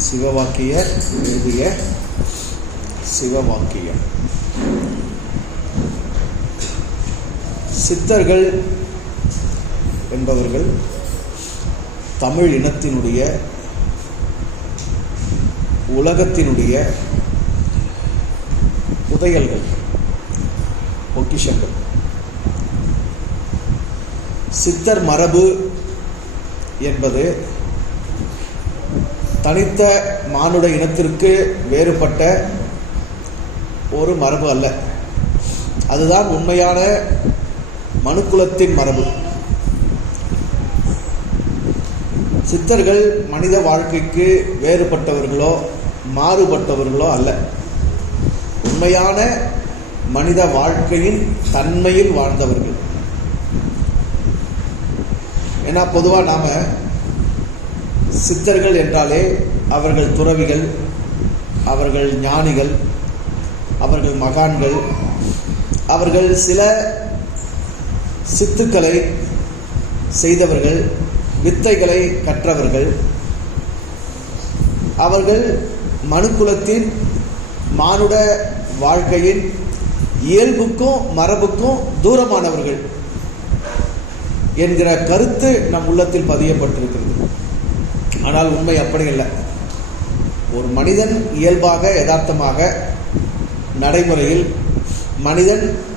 சிவவாக்கியர் எழுதிய சிவவாக்கியம். சித்தர்கள் என்பவர்கள் தமிழ் இனத்தினுடைய, உலகத்தினுடைய புதையல்கள், பொக்கிஷங்கள். சித்தர் மரபு என்பது தனித்த மானுட இனத்திற்கு வேறுபட்ட ஒரு மரபு அல்ல. அதுதான் உண்மையான மனுக்குலத்தின் மரபு. சித்தர்கள் மனித வாழ்க்கைக்கு வேறுபட்டவர்களோ மாறுபட்டவர்களோ அல்ல. உண்மையான மனித வாழ்க்கையின் தன்மையில் வாழ்ந்தவர்கள். ஏன்னா பொதுவாக நாம் சித்தர்கள் என்றாலே அவர்கள் துறவிகள், அவர்கள் ஞானிகள், அவர்கள் மகான்கள், அவர்கள் சில சித்துக்களை செய்தவர்கள், வித்தைகளை கற்றவர்கள், அவர்கள் மனுக்குலத்தின் மானுட வாழ்க்கையின் இயல்புக்கும் மரபுக்கும் தூரமானவர்கள் என்கிற கருத்து நம் உள்ளத்தில் பதியப்பட்டிருக்கிறது. ஆனால் உண்மை அப்படி இல்லை. ஒரு மனிதன் இயல்பாக யதார்த்தமாக நடைமுறையில்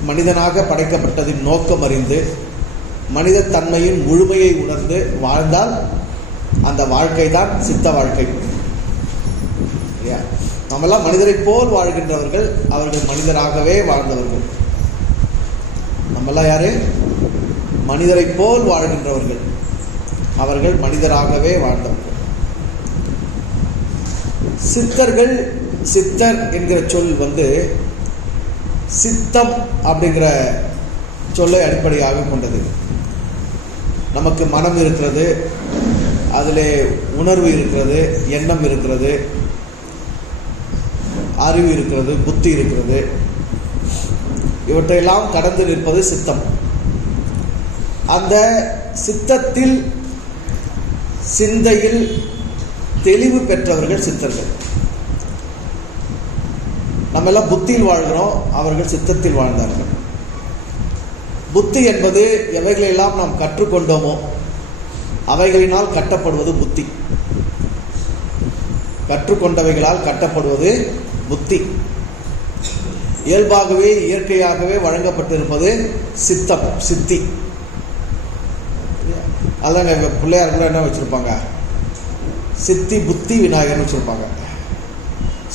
மனிதனாக படைக்கப்பட்டதின் நோக்கம் அறிந்து மனித தன்மையின் முழுமையை உணர்ந்து வாழ்ந்தால் அந்த வாழ்க்கை தான் சித்த வாழ்க்கை. நம்மெல்லாம் மனிதரை போல் வாழ்கின்றவர்கள், அவர்கள் மனிதராகவே வாழ்ந்தவர்கள். நம்மெல்லாம் யாரு? மனிதரை போல் வாழ்கின்றவர்கள், அவர்கள் மனிதராகவே வாழ்ந்தவர்கள். சித்தர்கள், சித்தர் என்கிற சொல் சித்தம் அப்படிங்கிற சொல்லை அடிப்படையாக கொண்டது. நமக்கு மனம் இருக்கிறது, அதிலே உணர்வு இருக்கிறது, எண்ணம் இருக்கிறது, அறிவு இருக்கிறது, புத்தி இருக்கிறது. இவற்றையெல்லாம் கடந்து நிற்பது சித்தம். அந்த சித்தத்தில், சிந்தையில் தெளிவு பெற்றவர்கள் சித்தர்கள். நம்ம எல்லாம் புத்தியில் வாழ்கிறோம், அவர்கள் சித்தத்தில் வாழ்ந்தார்கள். புத்தி என்பது எவைகளெல்லாம் நாம் கற்றுக்கொண்டோமோ அவைகளினால் கட்டப்படுவது புத்தி. கற்றுக்கொண்டவைகளால் கட்டப்படுவது புத்தி. இயல்பாகவே இயற்கையாகவே வழங்கப்பட்டிருப்பது சித்தம், சித்தி. அதாங்க பிள்ளையார் கூட என்ன வச்சிருப்பாங்க? சித்தி புத்தி விநாயகர்னு வச்சிருப்பாங்க.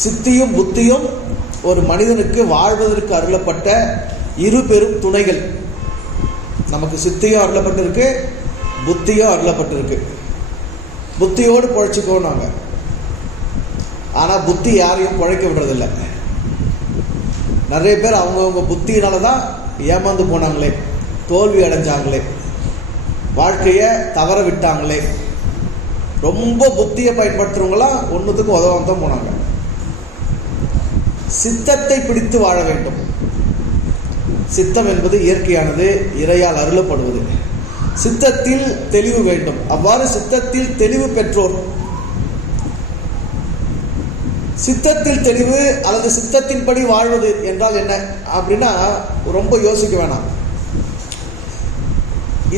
சித்தியும் புத்தியும் ஒரு மனிதனுக்கு வாழ்வதற்கு அருளப்பட்ட இரு பெரும் துணைகள். நமக்கு சித்தியும் அருளப்பட்டிருக்கு, புத்தியும் அருளப்பட்டிருக்கு. புத்தியோடு பொழைச்சிக்கோம் நாங்க. ஆனால் புத்தி யாரையும் பொழைக்க விடுறதில்லை. நிறைய பேர் அவங்கவுங்க புத்தியினால தான் ஏமாந்து போனாங்களே, தோல்வி அடைஞ்சாங்களே, வாழ்க்கையை தவற விட்டாங்களே. ரொம்ப புத்தியை பயன்படுத்துறவங்களாம் ஒன்றுத்துக்கும் உதவாம தான் போனாங்க. சித்தத்தை பிடித்து வாழ வேண்டும். சித்தம் என்பது இயற்கையானது, இறையால் அருளப்படுவது. சித்தத்தில் தெளிவு வேண்டும். அவ்வாறு சித்தத்தில் தெளிவு பெற்றோர், சித்தத்தில் தெளிவு அல்லது சித்தத்தின்படி வாழ்வது என்றால் என்ன அப்படின்னா ரொம்ப யோசிக்க வேணாம்.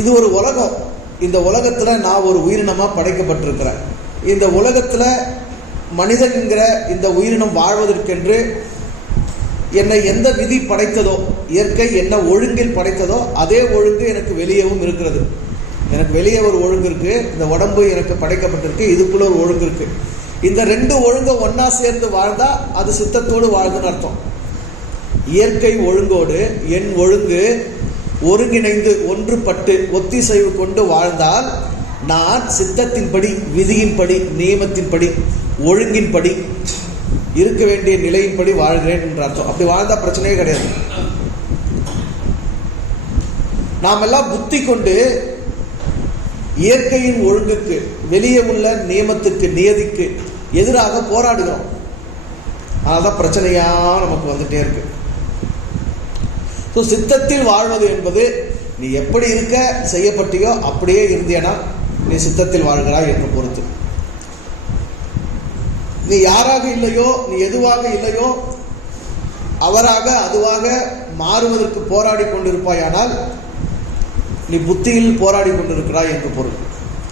இது ஒரு உலகம். இந்த உலகத்தில் நான் ஒரு உயிரினமாக படைக்கப்பட்டிருக்கிறேன். இந்த உலகத்தில் மனிதன்கிற இந்த உயிரினம் வாழ்வதற்கென்று என்னை எந்த விதி படைத்ததோ, இயற்கை என்ன ஒழுங்கில் படைத்ததோ அதே ஒழுங்கு எனக்கு வெளியேவும் இருக்கிறது. எனக்கு வெளியே ஒரு ஒழுங்கு இருக்குது, இந்த உடம்பு எனக்கு படைக்கப்பட்டிருக்கு, இதுக்குள்ள ஒரு ஒழுங்கு இருக்குது. இந்த ரெண்டு ஒழுங்கை ஒன்றா சேர்ந்து வாழ்ந்தால் அது சித்தத்தோடு வாழ்ந்துன்னு அர்த்தம். இயற்கை ஒழுங்கோடு என் ஒழுங்கு ஒருங்கிணைந்து ஒன்றுபட்டு ஒத்திசைவு கொண்டு வாழ்ந்தால் நான் சித்தத்தின்படி, விதியின்படி, நியமத்தின்படி, ஒழுங்கின்படி, இருக்க வேண்டிய நிலையின்படி வாழ்கிறேன் என்ற அர்த்தம். அப்படி வாழ்ந்தா பிரச்சனையே கிடையாது. நாம் எல்லாம் புத்தி கொண்டு இயற்கையின் ஒழுங்குக்கு, வெளியே உள்ள நியமத்துக்கு, நியதிக்கு எதிராக போராடுகிறோம். அதனால்தான் பிரச்சனையா நமக்கு வந்துட்டே இருக்கு. ஸோ சித்தத்தில் வாழ்வது என்பது நீ எப்படி இருக்க செய்யப்பட்டியோ அப்படியே இருந்தேனா நீ சித்தத்தில் வாழ்கிறாய் என்று பொறுத்து. நீ யாராக இல்லையோ, நீ எதுவாக இல்லையோ, அவராக அதுவாக மாறுவதற்கு போராடி கொண்டிருப்பாயானால் நீ புத்தியில் போராடி கொண்டிருக்கிறாய் என்று பொருள்.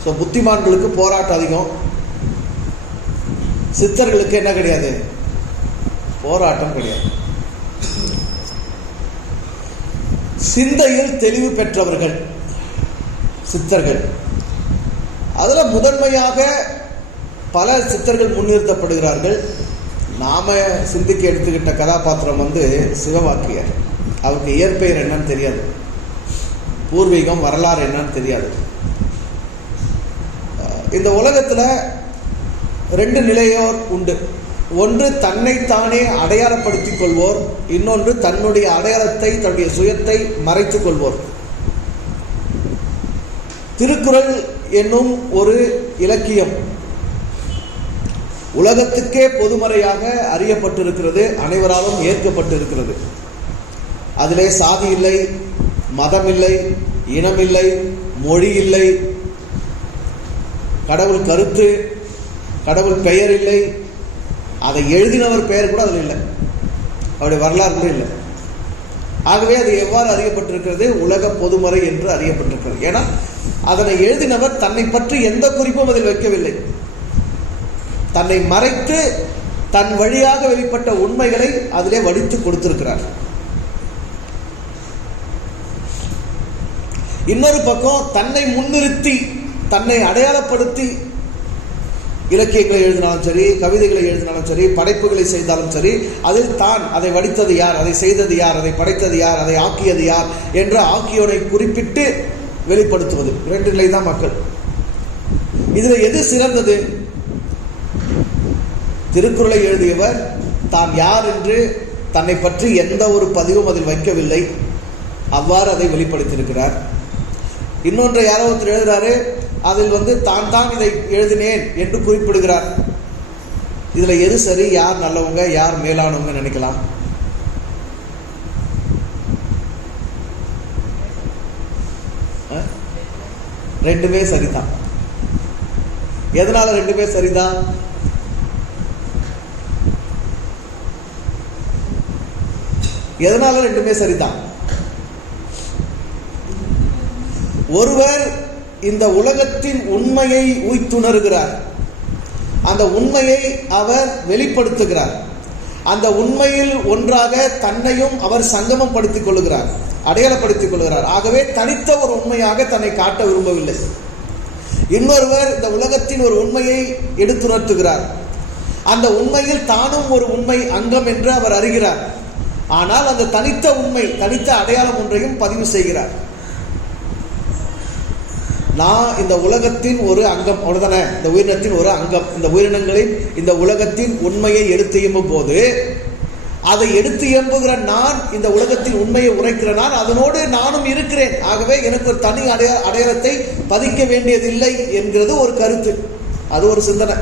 ஸோ புத்திமான்களுக்கு போராட்டம் அதிகம், சித்தர்களுக்கு என்ன கிடையாது, போராட்டம் கிடையாது. சிந்தையில் தெளிவு பெற்றவர்கள் சித்தர்கள். அதுல முதன்மையாக பல சித்தர்கள் முன்னிறுத்தப்படுகிறார்கள். நாம சிந்திக்க எடுத்துக்கிட்ட கதாபாத்திரம் சிவவாக்கியர். அவருக்கு இயற்பெயர் என்னன்னு தெரியாது, பூர்வீகம் வரலாறு என்னன்னு தெரியாது. இந்த உலகத்துல ரெண்டு நிலையோர் உண்டு. ஒன்று தன்னைத்தானே அடையாளப்படுத்திக் கொள்வோர், இன்னொன்று தன்னுடைய அடையாளத்தை, தன்னுடைய சுயத்தை மறைத்துக் கொள்வோர். திருக்குறள் என்னும் ஒரு இலக்கியம் உலகத்துக்கே பொதுமறையாக அறியப்பட்டிருக்கிறது, அனைவராலும் ஏற்கப்பட்டிருக்கிறது. அதிலே சாதி இல்லை, மதம் இல்லை, இனம் இல்லை, மொழி இல்லை, கடவுள் கருத்து, கடவுள் பெயர் இல்லை, அதை எழுதினவர் பெயர் கூட அதில் இல்லை, அவருடைய வரலாறு கூட இல்லை. ஆகவே அது எவ்வாறு அறியப்பட்டிருக்கிறது, உலக பொதுமறை என்று அறியப்பட்டிருக்கிறது. ஏன்னா அதனை எழுதினவர் தன்னை பற்றி எந்த குறிப்பும் அதில் வைக்கவில்லை. தன்னை மறைத்து தன் வழியாக வெளிப்பட்ட உண்மைகளை அதிலே வடித்து கொடுத்திருக்கிறார். இன்னொரு பக்கம் தன்னை முன்னிறுத்தி, தன்னை அடையாளப்படுத்தி இலக்கியங்களை எழுதினாலும் சரி, கவிதைகளை எழுதினாலும் சரி, படைப்புகளை செய்தாலும் சரி, அதில் தான் அதை வடித்தது யார், அதை செய்தது யார், அதை படைத்தது யார், அதை ஆக்கியது யார் என்ற ஆக்கியோனை குறிப்பிட்டு வெளிப்படுத்துவது. இரண்டு நிலை தான் மக்கள். இதுல எது சிறந்தது? திருக்குறளை எழுதியவர் தான் யார் என்று தன்னை பற்றி எந்த ஒரு பதிவும் அதில் வைக்கவில்லை, அவ்வாறு அதை வெளிப்படுத்தியிருக்கிறார். இன்னொன்றை யாரோ ஒருத்தர் எழுதுறாரு, அதில் தான் இதை எழுதினேன் என்று குறிப்பிடுகிறார். இதுல எது சரி, யார் நல்லவங்க, யார் மேலானவங்க நினைக்கலாம்? ரெண்டுமே சரிதான். எதனால ரெண்டுமே சரிதான்? எதனால ரெண்டுமே சரிதான்? ஒருவர் இந்த உலகத்தின் உண்மையை உய்த்துணர்கிறார், அந்த உண்மையை அவர் வெளிப்படுத்துகிறார், அந்த உண்மையில் ஒன்றாக தன்னையும் அவர் சங்கமம் படுத்திக் கொள்கிறார், அடையாளப்படுத்திக் கொள்கிறார். ஆகவே தனித்த ஒரு உண்மையாக தன்னை காட்ட விரும்பவில்லை. இன்னொருவர் இந்த உலகத்தின் ஒரு உண்மையை எடுத்துணர்த்துகிறார், அந்த உண்மையில் தானும் ஒரு உண்மை அங்கம் என்று அவர் அறிகிறார். ஆனால் அந்த தனித்த உண்மை, தனித்த அடையாளம் ஒன்றையும் பதிவு செய்கிறார். நான் இந்த உலகத்தின் ஒரு அங்கம், அவ்வளவுதானே, இந்த உயிரினத்தின் ஒரு அங்கம். இந்த உயிரினங்களின் இந்த உலகத்தின் உண்மையை எடுத்து இயம்பும் போது, அதை எடுத்து இயம்புகிற நான், இந்த உலகத்தின் உண்மையை உரைக்கிற நான், அதனோடு நானும் இருக்கிறேன். ஆகவே எனக்கு ஒரு தனி அடையாளத்தை பதிக்க வேண்டியதில்லை என்கிறது ஒரு கருத்து, அது ஒரு சிந்தனை.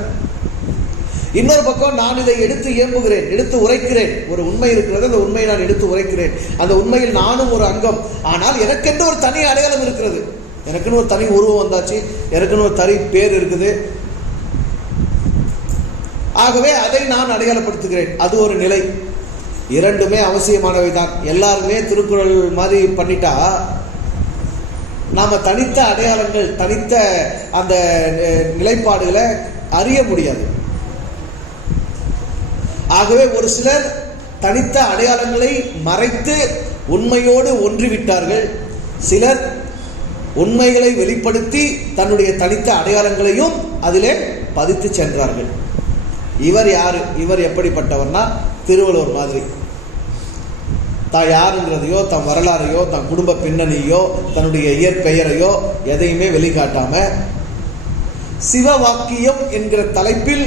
இன்னொரு பக்கம் நான் இதை எடுத்து இயம்புகிறேன், எடுத்து உரைக்கிறேன். ஒரு உண்மை இருக்கிறது, அந்த உண்மையை நான் எடுத்து உரைக்கிறேன், அந்த உண்மையில் நானும் ஒரு அங்கம். ஆனால் எனக்கென்று ஒரு தனி அடையாளம் இருக்கிறது, எனக்குன்னு ஒரு தனி உருவம் வந்தாச்சு, எனக்குன்னு ஒரு தனி பேர் இருக்குது. ஆகவே அதை நான் அடையாளப்படுத்துகிறேன், அது ஒரு நிலை. இரண்டுமே அவசியமானவை தான். எல்லாருமே திருக்குறள் மாதிரி பண்ணிட்டா நாம தனித்த அடையாளங்கள், தனித்த அந்த நிலைப்பாடுகளை அறிய முடியாது. ஆகவே ஒரு சிலர் தனித்த அடையாளங்களை மறைத்து உண்மையோடு ஒன்றிவிட்டார்கள், சிலர் உண்மைகளை வெளிப்படுத்தி தன்னுடைய தனித்த அடையாளங்களையும் அதிலே பதித்து சென்றார்கள். இவர் யாரு? இவர் எப்படிப்பட்டவர்னா திருவள்ளுவர் மாதிரி தான் யாருங்கிறதையோ, தன் வரலாறையோ, தன் குடும்ப பின்னணியோ, தன்னுடைய இயற்பெயரையோ எதையுமே வெளிக்காட்டாம சிவவாக்கியம் என்கிற தலைப்பில்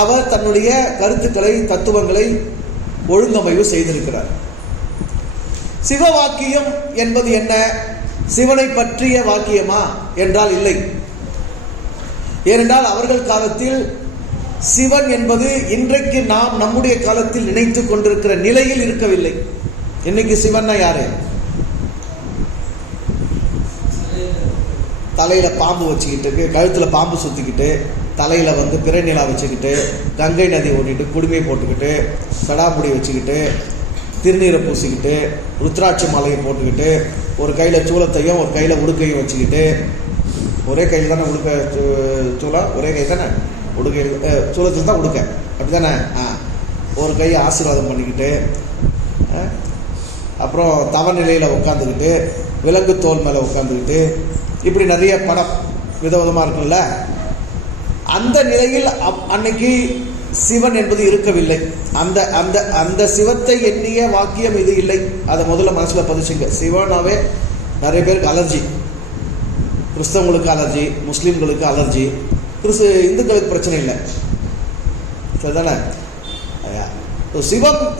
அவர் தன்னுடைய கருத்துக்களை, தத்துவங்களை ஒழுங்கமைவு செய்திருக்கிறார். சிவவாக்கியம் என்பது என்ன? சிவனை பற்றிய வாக்கியமா என்றால் இல்லை. ஏனென்றால் அவர்கள் காலத்தில் சிவன் என்பது இன்றைக்கு நாம் நம்முடைய காலத்தில் நினைத்துக் கொண்டிருக்கிற நிலையில் இருக்கவில்லை. இன்னைக்கு சிவன்னா யாரு? தலையில் பாம்பு வச்சுக்கிட்டு, கழுத்தில் பாம்பு சுற்றிக்கிட்டு, தலையில் வந்து பிறை நிலா வச்சுக்கிட்டு, கங்கை நதி ஓட்டிட்டு, குடுமையை போட்டுக்கிட்டு, சடாமுடி வச்சுக்கிட்டு, திருநீரை பூசிக்கிட்டு, ருத்ராட்சி மாலையை போட்டுக்கிட்டு, ஒரு கையில் சூளத்தையும் ஒரு கையில் உடுக்கையும் வச்சுக்கிட்டு, ஒரே கையில் தானே உடுக்க சூளம், ஒரே கை தானே உடுக்கை, சூளத்தில் தான் உடுக்க, அப்படி தானே? ஒரு கையை ஆசீர்வாதம் பண்ணிக்கிட்டு, அப்புறம் தவநிலையில் உட்காந்துக்கிட்டு, விலங்கு தோல் மேலே உட்காந்துக்கிட்டு, இப்படி நிறைய படம் விதவிதமாக இருக்குல்ல. அந்த நிலையில் அன்னைக்கு சிவன் என்பது இருக்கவில்லை. அந்த அந்த அந்த சிவத்தை எண்ணிய வாக்கியம் இது இல்லை. அதை முதல்ல மனசில் பதிச்சுங்க. சிவனாவே நிறைய பேருக்கு அலர்ஜி. கிறிஸ்தவங்களுக்கு அலர்ஜி, முஸ்லீம்களுக்கு அலர்ஜி, இந்துக்களுக்கு பிரச்சனை இல்லை, சரிதானே?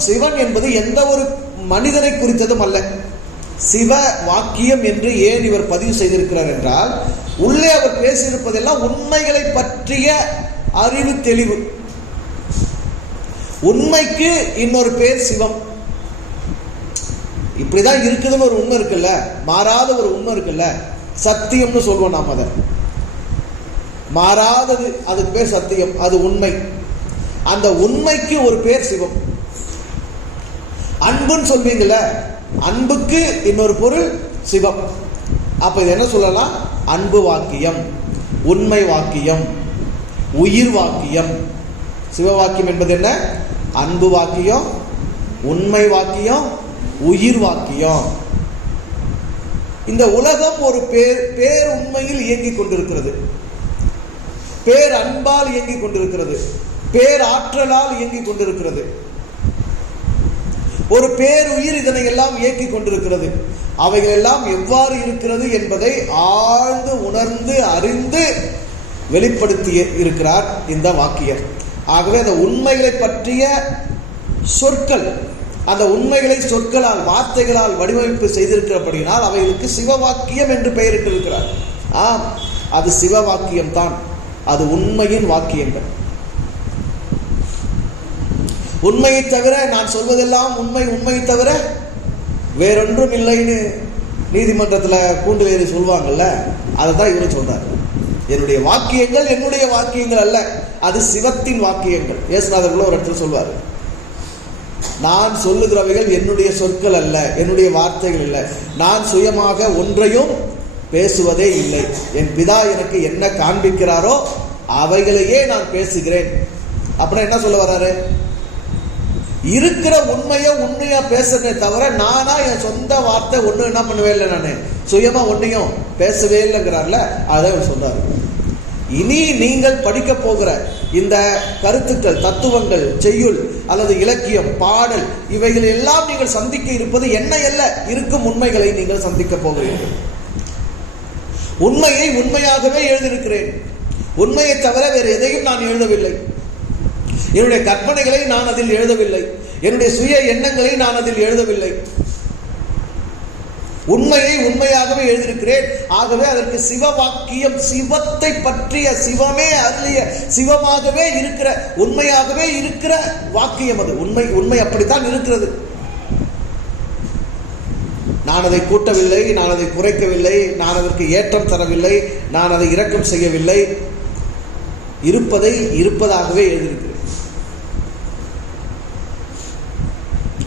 சிவன் என்பது எந்த ஒரு மனிதனை குறித்ததும் அல்ல. சிவ வாக்கியம் என்று ஏன் இவர் பதிவு செய்திருக்கிறார் என்றால், உள்ளே அவர் பேசியிருப்பதெல்லாம் உண்மைகளை பற்றிய அறிவு தெளிவு. உண்மைக்கு இன்னொரு பேர் சிவம். இப்படிதான் இருக்குதுன்னு ஒரு உண்மை இருக்குல்ல, மாறாத ஒரு உண்மை இருக்குல்ல, சத்தியம்னு சொல்வோம் நாம். அதை மாறாதது, அதுக்கு பேர் சத்தியம், அது உண்மை. அந்த உண்மைக்கு ஒரு பேர் சிவம். அன்புன்னு சொல்வீங்கல்ல, அன்புக்கு இன்னொரு பொருள் சிவம். அப்ப இது என்ன சொல்லலாம்? அன்பு வாக்கியம், உண்மை வாக்கியம், உயிர் வாக்கியம். சிவ வாக்கியம் என்பது என்ன? அன்பு வாக்கியம், உண்மை வாக்கியம், உயிர் வாக்கியம். இந்த உலகம் ஒரு பேர் உண்மையில் இயங்கிக் கொண்டிருக்கிறது, பேர் அன்பால் இயங்கிக் கொண்டிருக்கிறது, பேர் ஆற்றலால் இயங்கிக் கொண்டிருக்கிறது. ஒரு பேருயிர் இதனை எல்லாம் இயக்கிக் கொண்டிருக்கிறது. அவைகள் எல்லாம் எவ்வாறு இருக்கிறது என்பதை ஆழ்ந்து உணர்ந்து அறிந்து வெளிப்படுத்தி இருக்கிறார் இந்த வாக்கியம். ஆகவே அந்த உண்மைகளை பற்றிய சொற்கள், அந்த உண்மைகளை சொற்களால், வார்த்தைகளால் வடிவமைப்பு செய்திருக்கிறபடினால் அவைகளுக்கு சிவவாக்கியம் என்று பெயரிட்டிருக்கிறார். ஆம், அது சிவ வாக்கியம் தான். அது உண்மையின் வாக்கியங்கள். உண்மையை தவிர, நான் சொல்வதெல்லாம் உண்மை, உண்மையை தவிர வேறொன்றும் இல்லைன்னு நீதிமன்றத்தில் கூண்டில் ஏறி சொல்லுவாங்கல்ல, அதை தான் இவரு சொல்றார். என்னுடைய வாக்கியங்கள் என்னுடைய வாக்கியங்கள் அல்ல, அது சிவத்தின் வாக்கியங்கள். இயேசுநாதர் ஒரு இடத்துல சொல்வார், நான் சொல்லுகிறவைகள் என்னுடைய சொற்கள் அல்ல, என்னுடைய வார்த்தைகள் இல்லை, நான் சுயமாக ஒன்றையும் பேசுவதே இல்லை, என் பிதா எனக்கு என்ன காண்பிக்கிறாரோ அவைகளையே நான் பேசுகிறேன். அப்புறம் என்ன சொல்ல வர்றாரு? இருக்கிற உண்மையை உண்மையா பேசுறதே தவிர நானா என் சொந்த வார்த்தை ஒண்ணு என்ன பண்ணவே இல்லை, நான் சுயமா ஒன்னையும் பேசவே இல்லைங்கிறார்ல, அதை சொல்றாரு. இனி நீங்கள் படிக்க போகிற இந்த கருத்துக்கள், தத்துவங்கள், செய்யுள் அல்லது இலக்கியம், பாடல், இவைகள் எல்லாம் நீங்கள் சந்திக்க இருப்பது என்ன அல்ல, இருக்கும் உண்மைகளை நீங்கள் சந்திக்க போகிறீர்கள். உண்மையை உண்மையாகவே எழுதியிருக்கிறேன். உண்மையை தவிர வேறு எதையும் நான் எழுதவில்லை. என்னுடைய கற்பனைகளை நான் அதில் எழுதவில்லை, என்னுடைய சுய எண்ணங்களை நான் அதில் எழுதவில்லை. உண்மையை உண்மையாகவே எழுதியிருக்கிறேன். ஆகவே அதற்கு சிவ வாக்கியம், சிவத்தை பற்றிய, சிவமே அருளிய, சிவமாகவே இருக்கிற, உண்மையாகவே இருக்கிற வாக்கியம் அது. உண்மை அப்படித்தான் இருக்கிறது. நான் அதை கூட்டவில்லை, நான் அதை குறைக்கவில்லை, நான் அதற்கு ஏற்றம் தரவில்லை, நான் அதை இரக்கம் செய்யவில்லை. இருப்பதை இருப்பதாகவே எழுதியிருக்கிறேன்.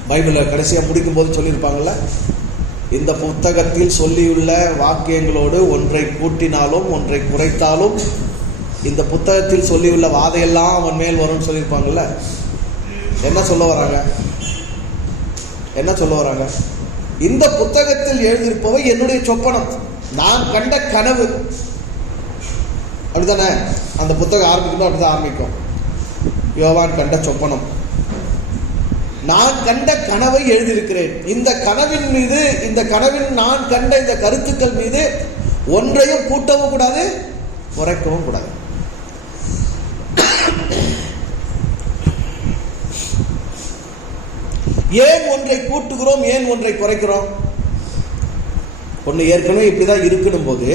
பைபிளில் கடைசியாக முடிக்கும் போது சொல்லியிருப்பாங்கல்ல, இந்த புத்தகத்தில் சொல்லியுள்ள வாக்கியங்களோடு ஒன்றை கூட்டினாலும் ஒன்றை குறைத்தாலும் இந்த புத்தகத்தில் சொல்லியுள்ள வாதையெல்லாம் அவன் மேல் வரும்னு சொல்லியிருப்பாங்கல்ல. என்ன சொல்ல வராங்க? என்ன சொல்ல வராங்க? இந்த புத்தகத்தில் எழுதியிருப்பவை என்னுடைய சொப்பனம், நான் கண்ட கனவு. அப்படித்தானே? அந்த புத்தகம் ஆரம்பிக்கணும், அப்படிதான் ஆரம்பிக்கும். யோவான் கண்ட சொப்பனம், நான் கண்ட கனவை எழுதியிருக்கிறேன். இந்த கனவின் மீது, இந்த கனவின் நான் கண்ட இந்த கருத்துக்கள் மீது ஒன்றையும் கூட்டவும் கூடாது, குறைக்கவும் கூடாது. ஏன் ஒன்றை கூட்டுகிறோம், ஏன் ஒன்றை குறைக்கிறோம்? ஒன்று ஏற்கனவே இப்படிதான் இருக்கணும் போது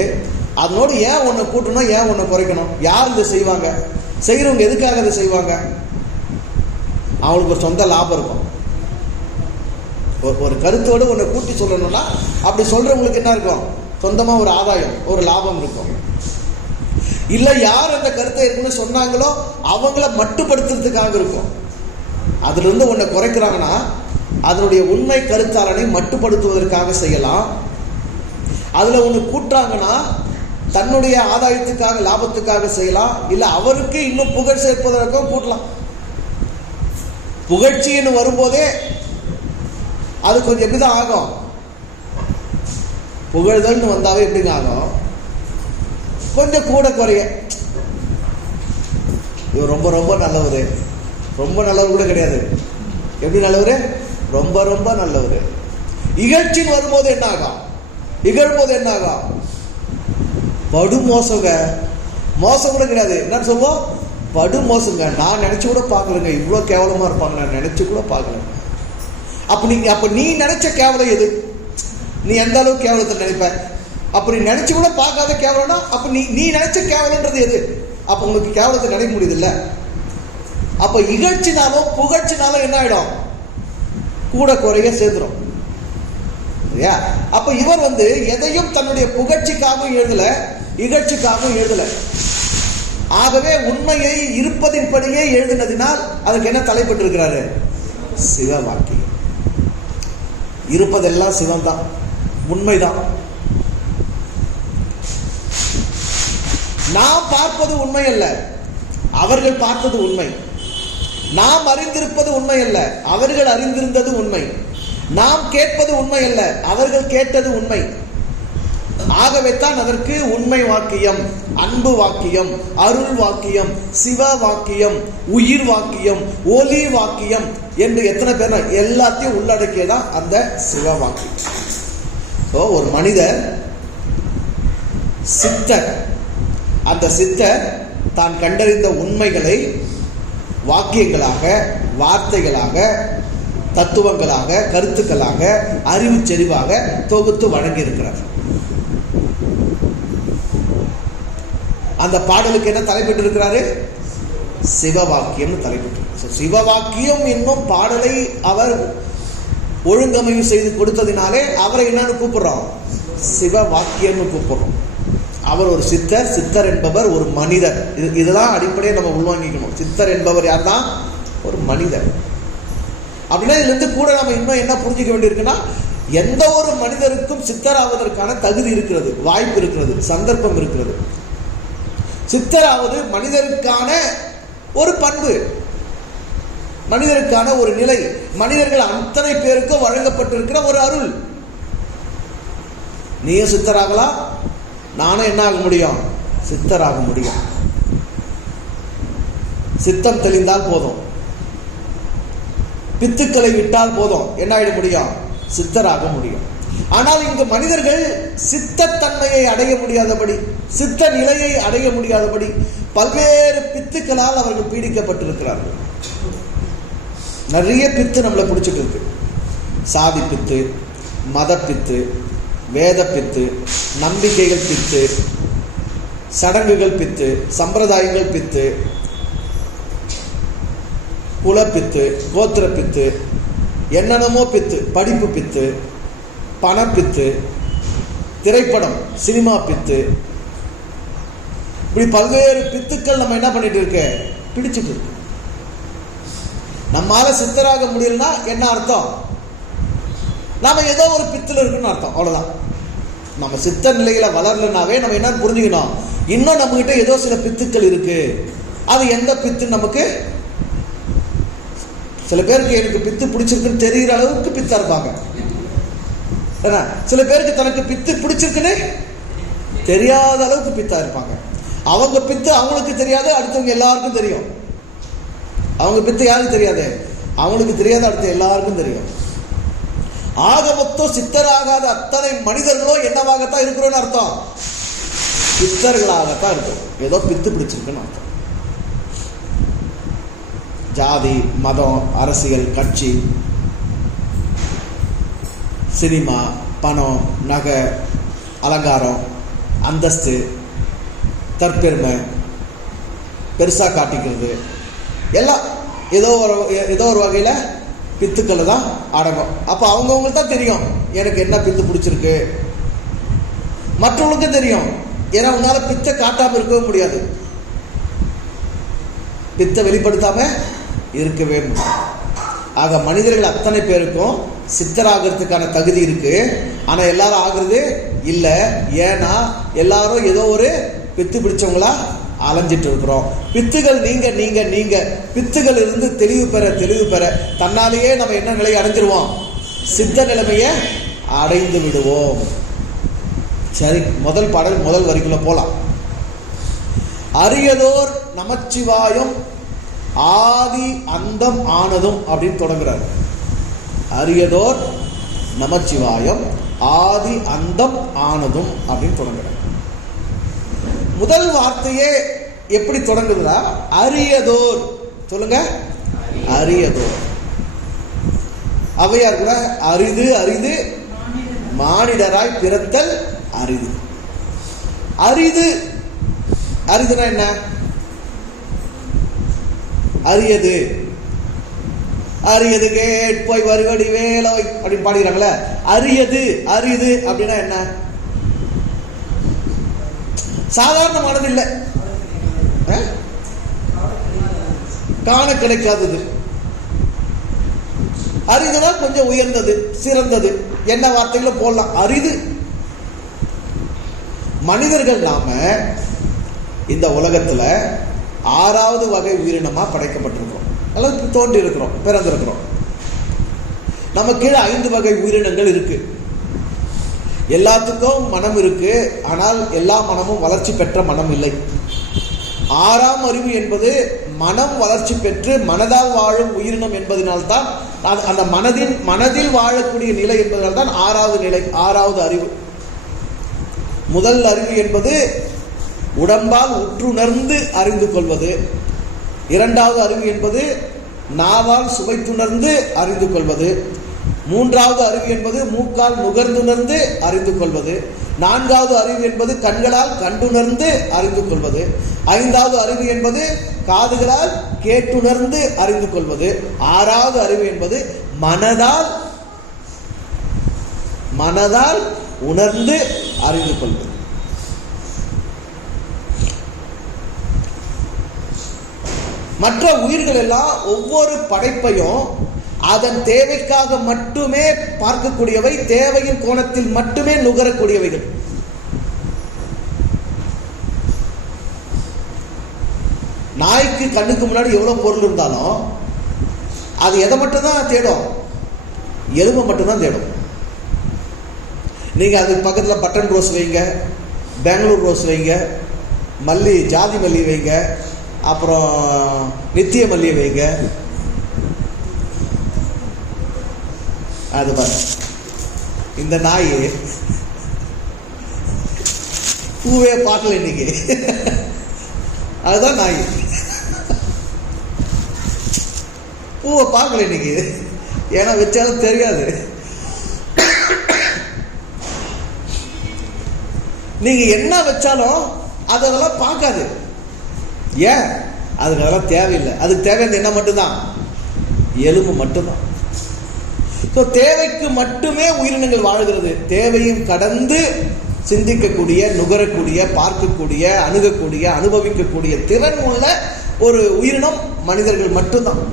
அதனோடு ஏன் ஒன்றை கூட்டணும், ஏன் ஒன்றை குறைக்கணும்? யார் இதை செய்வாங்க? செய்கிறவங்க எதுக்காக இதை செய்வாங்க? அவங்களுக்கு ஒரு சொந்த லாபம் இருக்கும். ஒரு கருத்தோடு ஒன்றை கூட்டி சொல்லணும்னா அப்படி சொல்றவங்களுக்கு என்ன இருக்கும்? சொந்தமாக ஒரு ஆதாயம், ஒரு லாபம் இருக்கும். இல்லை யார் அந்த கருத்தை இருக்குன்னு சொன்னாங்களோ அவங்கள மட்டுப்படுத்துறதுக்காக இருக்கும். அதுல இருந்து ஒன்றை குறைக்கிறாங்கன்னா அதனுடைய உண்மை கருத்தாளனை மட்டுப்படுத்துவதற்காக செய்யலாம். அதுல ஒன்று கூட்டுறாங்கன்னா தன்னுடைய ஆதாயத்துக்காக, லாபத்துக்காக செய்யலாம். இல்லை அவருக்கு இன்னும் புகழ் சேர்ப்பதற்கும் கூட்டலாம். புகழ்ச்சின்னு வரும்போதே அது கொஞ்சம் எப்படிதான் ஆகும்? புகழ்தல்னு வந்தாவே எப்படிங்க ஆகும்? கொஞ்சம் கூட குறைய. இவர் ரொம்ப ரொம்ப நல்லவர், ரொம்ப நல்லவர் கூட கிடையாது. எப்படி நல்லவர்? ரொம்ப ரொம்ப நல்லவர். இகழ்ச்சின்னு வரும்போது என்ன ஆகும்? இகழ்போது என்ன ஆகும்? படு மோசங்க. மோசம் கூட கிடையாது, என்னன்னு சொல்லுவோம்? படு மோசங்க. நான் நினைச்சு கூட பார்க்கலங்க, இவ்வளோ கேவலமா இருப்பாங்க, நான் நினைச்சு கூட பார்க்கல. அப்ப நீ நினைச்ச கேவலம் எது? நீ எந்த அளவுக்கு கேவலத்தை நினைப்ப? அப்படி நினைச்சு கூட பார்க்காத கேவலம்னா அப்ப நீ நினைச்ச கேவலன்றது எது? அப்ப உங்களுக்கு கேவலத்தை நினைக்க முடியுது இல்ல? அப்ப இகழ்ச்சினாலும் புகழ்ச்சினாலும் என்ன ஆயிடும்? கூட குறைய சேர்ந்துடும். அப்ப இவர் எதையும் தன்னுடைய புகழ்ச்சிக்காகவும் எழுதல, இகழ்ச்சிக்காகவும் எழுதல. ஆகவே உண்மையை இருப்பதின்படியே எழுதினதினால் அதுக்கு என்ன தலைப்பட்டு இருக்கிறாரு? சிவ வாக்கியம். இருப்பதெல்லாம் சிவம் தான், உண்மைதான். நாம் பார்ப்பது உண்மை அல்ல, அவர்கள் பார்த்தது உண்மை. நாம் அறிந்திருப்பது உண்மை அல்ல, அவர்கள் அறிந்திருந்தது உண்மை. நாம் கேட்பது உண்மை அல்ல, அவர்கள் கேட்டது உண்மை. ஆகவே தான் அதற்கு உண்மை வாக்கியம், அன்பு வாக்கியம், அருள் வாக்கியம், சிவ வாக்கியம், உயிர் வாக்கியம், ஒலி வாக்கியம் என்று எத்தனை பேர் எல்லாத்தையும் உள்ளடக்கியதான் அந்த சிவ வாக்கியம். ஒரு மனிதர் சித்தர், அந்த சித்தர் தான் கண்டறிந்த உண்மைகளை வாக்கியங்களாக, வார்த்தைகளாக, தத்துவங்களாக, கருத்துக்களாக, அறிவு செறிவாக தொகுத்து வழங்கி இருக்கிறார். அந்த பாடலுக்கு என்ன தலைப்பட்டு இருக்கிறாரு? சிவவாக்கியம் தலைப்பட்டு. சிவவாக்கியம் என்னும் பாடலை அவர் ஒழுங்கமைவு செய்து கொடுத்ததினாலே அவரை என்னன்னு கூப்பிடுறோம்? சிவவாக்கியம்னு கூப்பிடுறோம். அவர் ஒரு சித்தர். சித்தர் என்பவர் ஒரு மனிதர். இதெல்லாம் அடிப்படையை நம்ம உள்வாங்கிக்கணும். சித்தர் என்பவர் யார் தான்? ஒரு மனிதர். அப்படின்னா இதுல இருந்து கூட நம்ம இன்னும் என்ன புரிஞ்சுக்க வேண்டியிருக்குன்னா, எந்த ஒரு மனிதருக்கும் சித்தராவதற்கான தகுதி இருக்கிறது, வாய்ப்பு இருக்கிறது, சந்தர்ப்பம் இருக்கிறது. சித்தராவது மனிதருக்கான ஒரு பண்பு, மனிதருக்கான ஒரு நிலை, மனிதர்கள் அத்தனை பேருக்கும் வழங்கப்பட்டிருக்கிற ஒரு அருள். நீயும் சித்தராகலாம், நானும் என்ன ஆக முடியும்? சித்தராக முடியும். சித்தம் தெளிந்தால் போதும், பித்துக்களை விட்டால் போதும், என்ன ஆயிட முடியும்? சித்தராக முடியும். ஆனால் இங்கு மனிதர்கள் சித்தத்தன்மையை அடைய முடியாதபடி, சித்த நிலையை அடைய முடியாதபடி பல்வேறு பித்துக்களால் அவர்கள் பீடிக்கப்பட்டிருக்கிறார்கள். நிறைய பித்து நம்மளை பிடிச்சிட்டு இருக்கு. சாதி பித்து, மத பித்து, வேத பித்து, நம்பிக்கைகள் பித்து, சடங்குகள் பித்து, சம்பிரதாயங்கள் பித்து, குலப்பித்து, கோத்திர பித்து, என்னென்னமோ பித்து, படிப்பு பித்து, பணப்பித்து, திரைப்படம் சினிமா பித்து, இப்படி பல்வேறு பித்துக்கள் நம்ம என்ன பண்ணிட்டு இருக்க? பிடிச்சிட்டு இருக்கு. நம்மால சித்தராக முடியலன்னா என்ன அர்த்தம்? நாம ஏதோ ஒரு பித்துல இருக்குன்னு அர்த்தம், அவ்வளவுதான். நம்ம சித்த நிலையில வளரலனாவே நம்ம என்ன புரிஞ்சுக்கணும்? இன்னும் நம்ம கிட்ட ஏதோ சில பித்துக்கள் இருக்கு. அது எந்த பித்து? நமக்கு சில பேருக்கு எனக்கு பித்து பிடிச்சிருக்குன்னு தெரிகிற அளவுக்கு பித்தா இருப்பாங்க. சில பேருக்கு தனக்கு பித்து பிடிச்சிருக்குன்னு தெரியாத அளவுக்கு பித்தா இருப்பாங்க. அவங்க பித்து அவங்களுக்கு தெரியாது, அடுத்தவங்க எல்லாருக்கும் தெரியும். அவங்க பித்து யாருக்கு தெரியாது? அவங்களுக்கு தெரியாது, அடுத்த எல்லாருக்கும் தெரியும். ஆக மொத்தம் சித்தராகாத அத்தனை மனிதர்களும் என்னவாகத்தான் இருக்கிறோன்னு அர்த்தம்? பித்தர்களாகத்தான் இருக்கும். ஏதோ பித்து பிடிச்சிருக்குன்னு அர்த்தம். ஜாதி, மதம், அரசியல் கட்சி, சினிமா, பணம், நகை, அலங்காரம், அந்தஸ்து, தற்பெருமை, பெருசாக காட்டிக்கிறது எல்லாம் ஏதோ ஒரு வகையில் பித்துக்கள் தான் அடங்கும். அப்போ அவங்கவுங்களுக்கு தான் தெரியும் எனக்கு என்ன பித்து பிடிச்சிருக்கு. மற்றவங்களுக்கும் தெரியும். ஏன்னா உன்னால பித்தை காட்டாம இருக்கவே முடியாது, பித்தை வெளிப்படுத்தாம இருக்கவே முடியாது. ஆக மனிதர்கள் அத்தனை பேருக்கும் சித்தராகிறதுக்கான தகுதி இருக்கு. ஆனா எல்லாரும் ஆகுறது இல்லை. ஏன்னா எல்லாரும் ஏதோ ஒரு பித்து பிடிச்சவங்களா அலைஞ்சிட்டு இருக்கிறோம். பித்துகள் நீங்க நீங்க நீங்க பித்துகள் இருந்து தெளிவு பெற தன்னாலேயே நம்ம என்ன நிலையை அடைஞ்சிருவோம்? சித்த நிலைமையை அடைந்து விடுவோம். சரி, முதல் பாடல் முதல் வரிக்குள்ள போலாம். அரியதோர் நமச்சிவாயம் ஆதி அந்தம் ஆனதும் அப்படின்னு தொடங்குறார். அரியதோர் நமச்சிவாயம் ஆதி அந்தம் ஆனதும் அப்படின்னு தொடங்குறார். முதல் வார்த்தையே எப்படி தொடங்குதுன்னா அரியதோர். சொல்லுங்க, அரியதோர். அவையார் கூட அரிது அரிது மானிடராய் பிறத்தல் அரிது. அரிது அரிதுனா என்ன? அரியது அரியது கேட்போய் வருவடி வேலோய் அப்படின்னு பாடுகிறாங்களே. அரியது அரிது அப்படின்னா என்ன? சாதாரணமானது இல்லை, காண கிடைக்காதது. அரிதுனா கொஞ்சம் உயர்ந்தது, சிறந்தது. என்ன வார்த்தைகளை போடலாம்? அரிது. மனிதர்கள் நாம இந்த உலகத்துல 6வது வகை உயிரினமா படைக்கப்பட்டிருக்கிறோம், அல்லது தோன்றி இருக்கிறோம், பிறந்திருக்கிறோம். நம்ம கீழே 5 வகை உயிரினங்கள் இருக்கு. எல்லாத்துக்கும் மனம் இருக்கு, ஆனால் எல்லா மனமும் வளர்ச்சி பெற்ற மனம் இல்லை. 6ஆம் அறிவு என்பது மனம் வளர்ச்சி பெற்று மனதால் வாழும் உயிரினம் என்பதனால்தான், அந்த மனதில் வாழக்கூடிய நிலை என்பதனால்தான் 6வது நிலை, 6வது அறிவு. முதல் அறிவு என்பது உடம்பால் உற்றுணர்ந்து அறிந்து கொள்வது. 2வது அறிவு என்பது நாவால் சுவைத்துணர்ந்து அறிந்து கொள்வது. 3வது அறிவு என்பது மூக்கால் நுகர்ந்துணர்ந்து அறிந்து கொள்வது. 4வது அறிவு என்பது கண்களால் கண்டுணர்ந்து அறிந்து கொள்வது. 5வது அறிவு என்பது காதுகளால் கேட்டுணர்ந்து அறிந்து கொள்வது. 6வது அறிவு என்பது மனதால் உணர்ந்து அறிந்து கொள்வது. மற்ற உயிர்கள் எல்லாம் ஒவ்வொரு படைப்பையும் அதன் தேவைக்காக மட்டுமே பார்க்கக்கூடியவை, தேவையின் கோணத்தில் மட்டுமே நுகரக்கூடியவைகள். நாய்க்கு கண்ணுக்கு முன்னாடி எவ்வளவு பொருள் இருந்தாலும் அது எதை மட்டும்தான் தேடும்? எலும்பை மட்டும்தான் தேடும். நீங்க அதுக்கு பக்கத்தில் பட்டன் ரோஸ் வைங்க, பெங்களூர் ரோஸ் வைங்க, மல்லி, ஜாதி மல்லி வைங்க, அப்புறம் நித்திய மல்லி வைங்க, அது பாரு. இந்த நாய் பூவே பார்க்கல இன்னைக்கு, அதுதான் நாய். பூவை பார்க்கல இன்னைக்கு, ஏன்னா வச்சாலும் தெரியாது. நீங்க என்ன வச்சாலும் அதெல்லாம் பார்க்காது. ஏன்? அதுக்கு அதெல்லாம் தேவையில்லை. அதுக்கு தேவையான என்ன மட்டும்தான்? எலும்பு மட்டும்தான். தேவைக்கு மட்டுமே உயிரினங்கள் வாழ்கிறது. தேவையும் கடந்து சிந்திக்கக்கூடிய, நுகரக்கூடிய, பார்க்கக்கூடிய, அணுகக்கூடிய, அனுபவிக்கக்கூடிய திறன் உள்ள ஒரு உயிரினம் மனிதர்கள் மட்டும்தான்.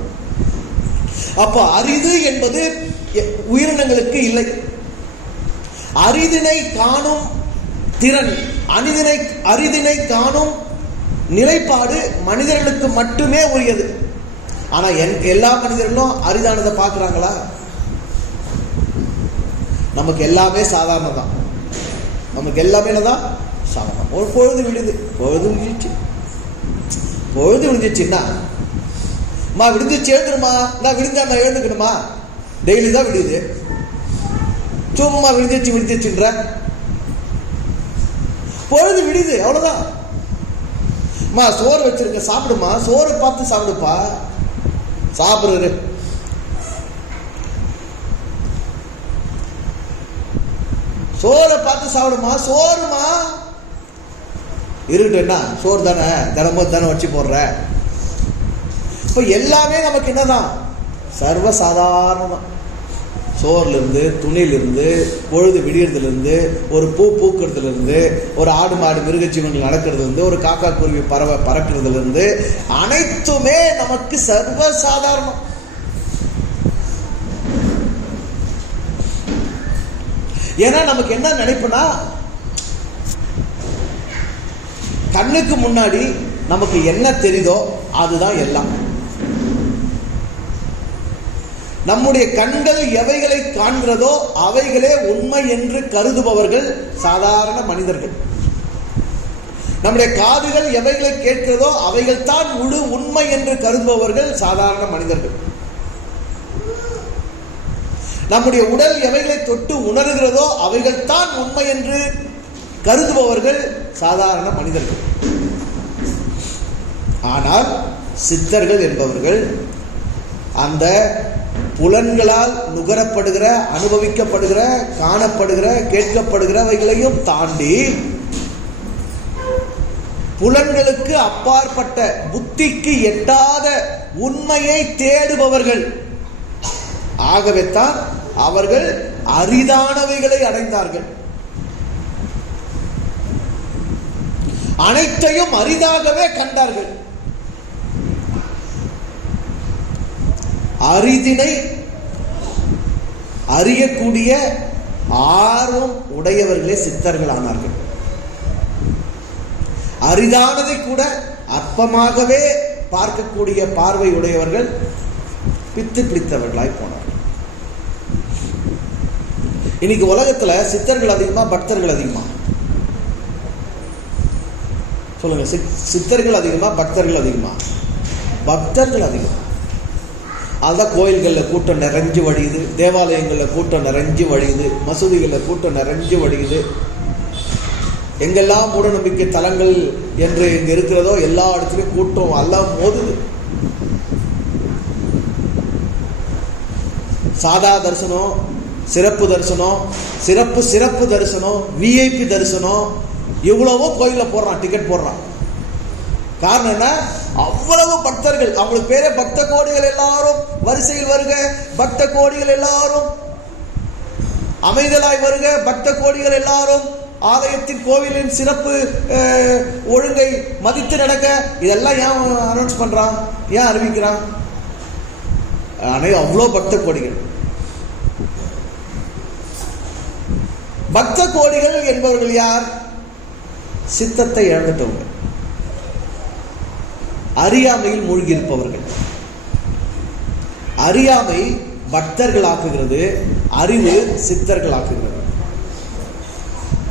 அப்போ அரிது என்பது உயிரினங்களுக்கு இல்லை. அரிதினை காணும் திறன், அரிதினை காணும் நிலைப்பாடு மனிதர்களுக்கு மட்டுமே உரியது. ஆனா எல்லா மனிதர்களும் அரிதானதை பார்க்கிறாங்களா? நமக்கு எல்லாமே சாதாரணம் தான். நமக்கு எல்லாமே தான் சாதாரணம். ஒரு பொழுது விடுது, பொழுது விடிஞ்சிச்சுன்னா விடிஞ்சிச்சு எழுந்துருமா? நான் விடிஞ்சா நான் எழுந்துக்கணுமா? டெய்லி தான் விடுது. சும்மா விடிஞ்சிச்சுன்ற பொழுது விடுது, அவ்வளவுதான். சோறு வச்சிருக்க, சாப்பிடுமா, சோறு பார்த்து சாப்பிடுப்பா, சாப்பிடுறது. சோறை பார்த்து சாப்பிடுமா, சோறுமா இருக்கட்டும். என்ன சோறு தானே, தினமும் தானே வச்சு போடுற. இப்போ எல்லாமே நமக்கு என்னதான்? சர்வசாதாரணம். சோர்லேருந்து, துணியிலிருந்து, பொழுது விடியறதுலேருந்து, ஒரு பூ பூக்கிறதுலேருந்து, ஒரு ஆடு மாடு மிருகஜீவன்கள் நடக்கிறதுலேருந்து, ஒரு காக்கா குருவி பறவை பறக்கிறதுலேருந்து அனைத்துமே நமக்கு சர்வசாதாரணம். ஏன்னா நமக்கு என்ன நினைப்புனா, கண்ணுக்கு முன்னாடி நமக்கு என்ன தெரியுதோ அதுதான் எல்லாம். நம்முடைய கண்கள் எவைகளை காண்கிறதோ அவைகளே உண்மை என்று கருதுபவர்கள் சாதாரண மனிதர்கள். நம்முடைய காதுகள் எவைகளை கேட்கிறதோ அவைகள் தான் முழு உண்மை என்று கருதுபவர்கள் சாதாரண மனிதர்கள். நம்முடைய உடல் எவைகளை தொட்டு உணர்கிறதோ அவைகள் தான் உண்மை என்று கருதுபவர்கள் சாதாரண மனிதர்கள். ஆனால் சித்தர்கள் என்பவர்கள் அந்த புலன்களால் நுகரப்படுகிற, அனுபவிக்கப்படுகிற, காணப்படுகிற, கேட்கப்படுகிறவைகளையும் தாண்டி புலன்களுக்கு அப்பாற்பட்ட, புத்திக்கு எட்டாத உண்மையை தேடுபவர்கள். ஆகவே தான் அவர்கள் அரிதானவைகளை அடைந்தார்கள். அனைத்தையும் அரிதாகவே கண்டார்கள். அரிதினை அறியக்கூடிய ஆர்வம் உடையவர்களே சித்தர்கள் ஆனார்கள். அரிதானதை கூட அற்பமாகவே பார்க்கக்கூடிய பார்வை உடையவர்கள் பித்து பிடித்தவர்களாய் போனார்கள். இன்னைக்கு உலகத்துல சித்தர்கள் அதிகமா, பக்தர்கள் அதிகமா? சொல்லுங்க. சித்தர்கள் அதிகமா, பக்தர்கள் அதிகமா? பக்தர்கள் அதிகம். அதுதான் கோயில்களில் கூட்டம் நிறைஞ்சு வழியுது, தேவாலயங்களில் கூட்டம் நிறைஞ்சு வழியுது, மசூதிகளில் கூட்டம் நிறைஞ்சு வழியுது. எங்கெல்லாம் மூடநம்பிக்கை தலங்கள் என்று இங்க இருக்கிறதோ எல்லா இடத்துலையும் கூட்டம் எல்லாம் மோதுது. சாதா தரிசனம், சிறப்பு தரிசனம், சிறப்பு தரிசனம், விஐபி தரிசனம், இவ்வளவோ கோயிலில் போடுறான், டிக்கெட் போடுறான். காரணம் என்ன? அவ்வளவு பக்தர்கள். அவங்களுக்கு பேரே பக்த கோடிகள். எல்லாரும் வரிசையில் வருக, பக்த கோடிகள் எல்லாரும் அமைதலாய் வருக, பக்த கோடிகள் எல்லாரும் ஆலயத்தின் கோவிலின் சிறப்பு ஒழுங்கை மதித்து நடக்க. இதெல்லாம் ஏன் அனௌன்ஸ் பண்றான், ஏன் அறிவிக்கிறான்? அவ்வளோ பக்த கோடிகள். பக்த கோடிகள் என்பவர்கள் யார்? சித்தத்தை இழந்துட்டவங்க, அறியாமையில் மூழ்கி இருப்பவர்கள். அறியாமை பக்தர்கள் ஆக்குகிறது, அறிவு சித்தர்கள் ஆக்குகிறது.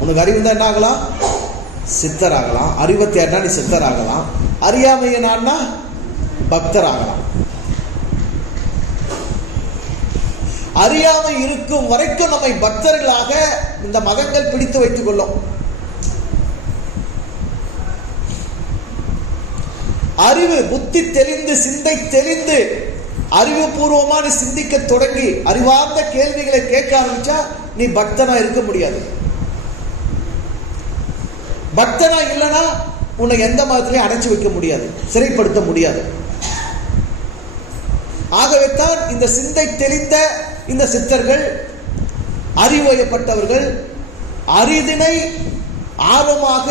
உனக்கு அறிவு தான் என்ன ஆகலாம்? சித்தர் ஆகலாம். அறிவை தேடினா நீ சித்தர் ஆகலாம். அறியாமையை நான்னா பக்தர் ஆகலாம். அறியாமை இருக்கும் வரைக்கும் நம்மை பக்தர்களாக இந்த மதங்கள் பிடித்து வைத்துக் கொள்ளும். அறிவு, புத்தி தெளிந்து, சிந்தை தெளிந்து, அறிவுபூர்வமான சிந்திக்க தொடங்கி அறிவார்ந்த கேள்விகளை கேட்க ஆரம்பிச்சா நீ பக்தனா இருக்க முடியாது. பக்தனா இல்லைன்னா உன்னை எந்த மதத்திலையும் அடைச்சு வைக்க முடியாது, சிறைப்படுத்த முடியாது. ஆகவே தான் இந்த சிந்தை தெளிந்த இந்த சித்தர்கள், அறிவயப்பட்டவர்கள், அரிதினை ஆழமாக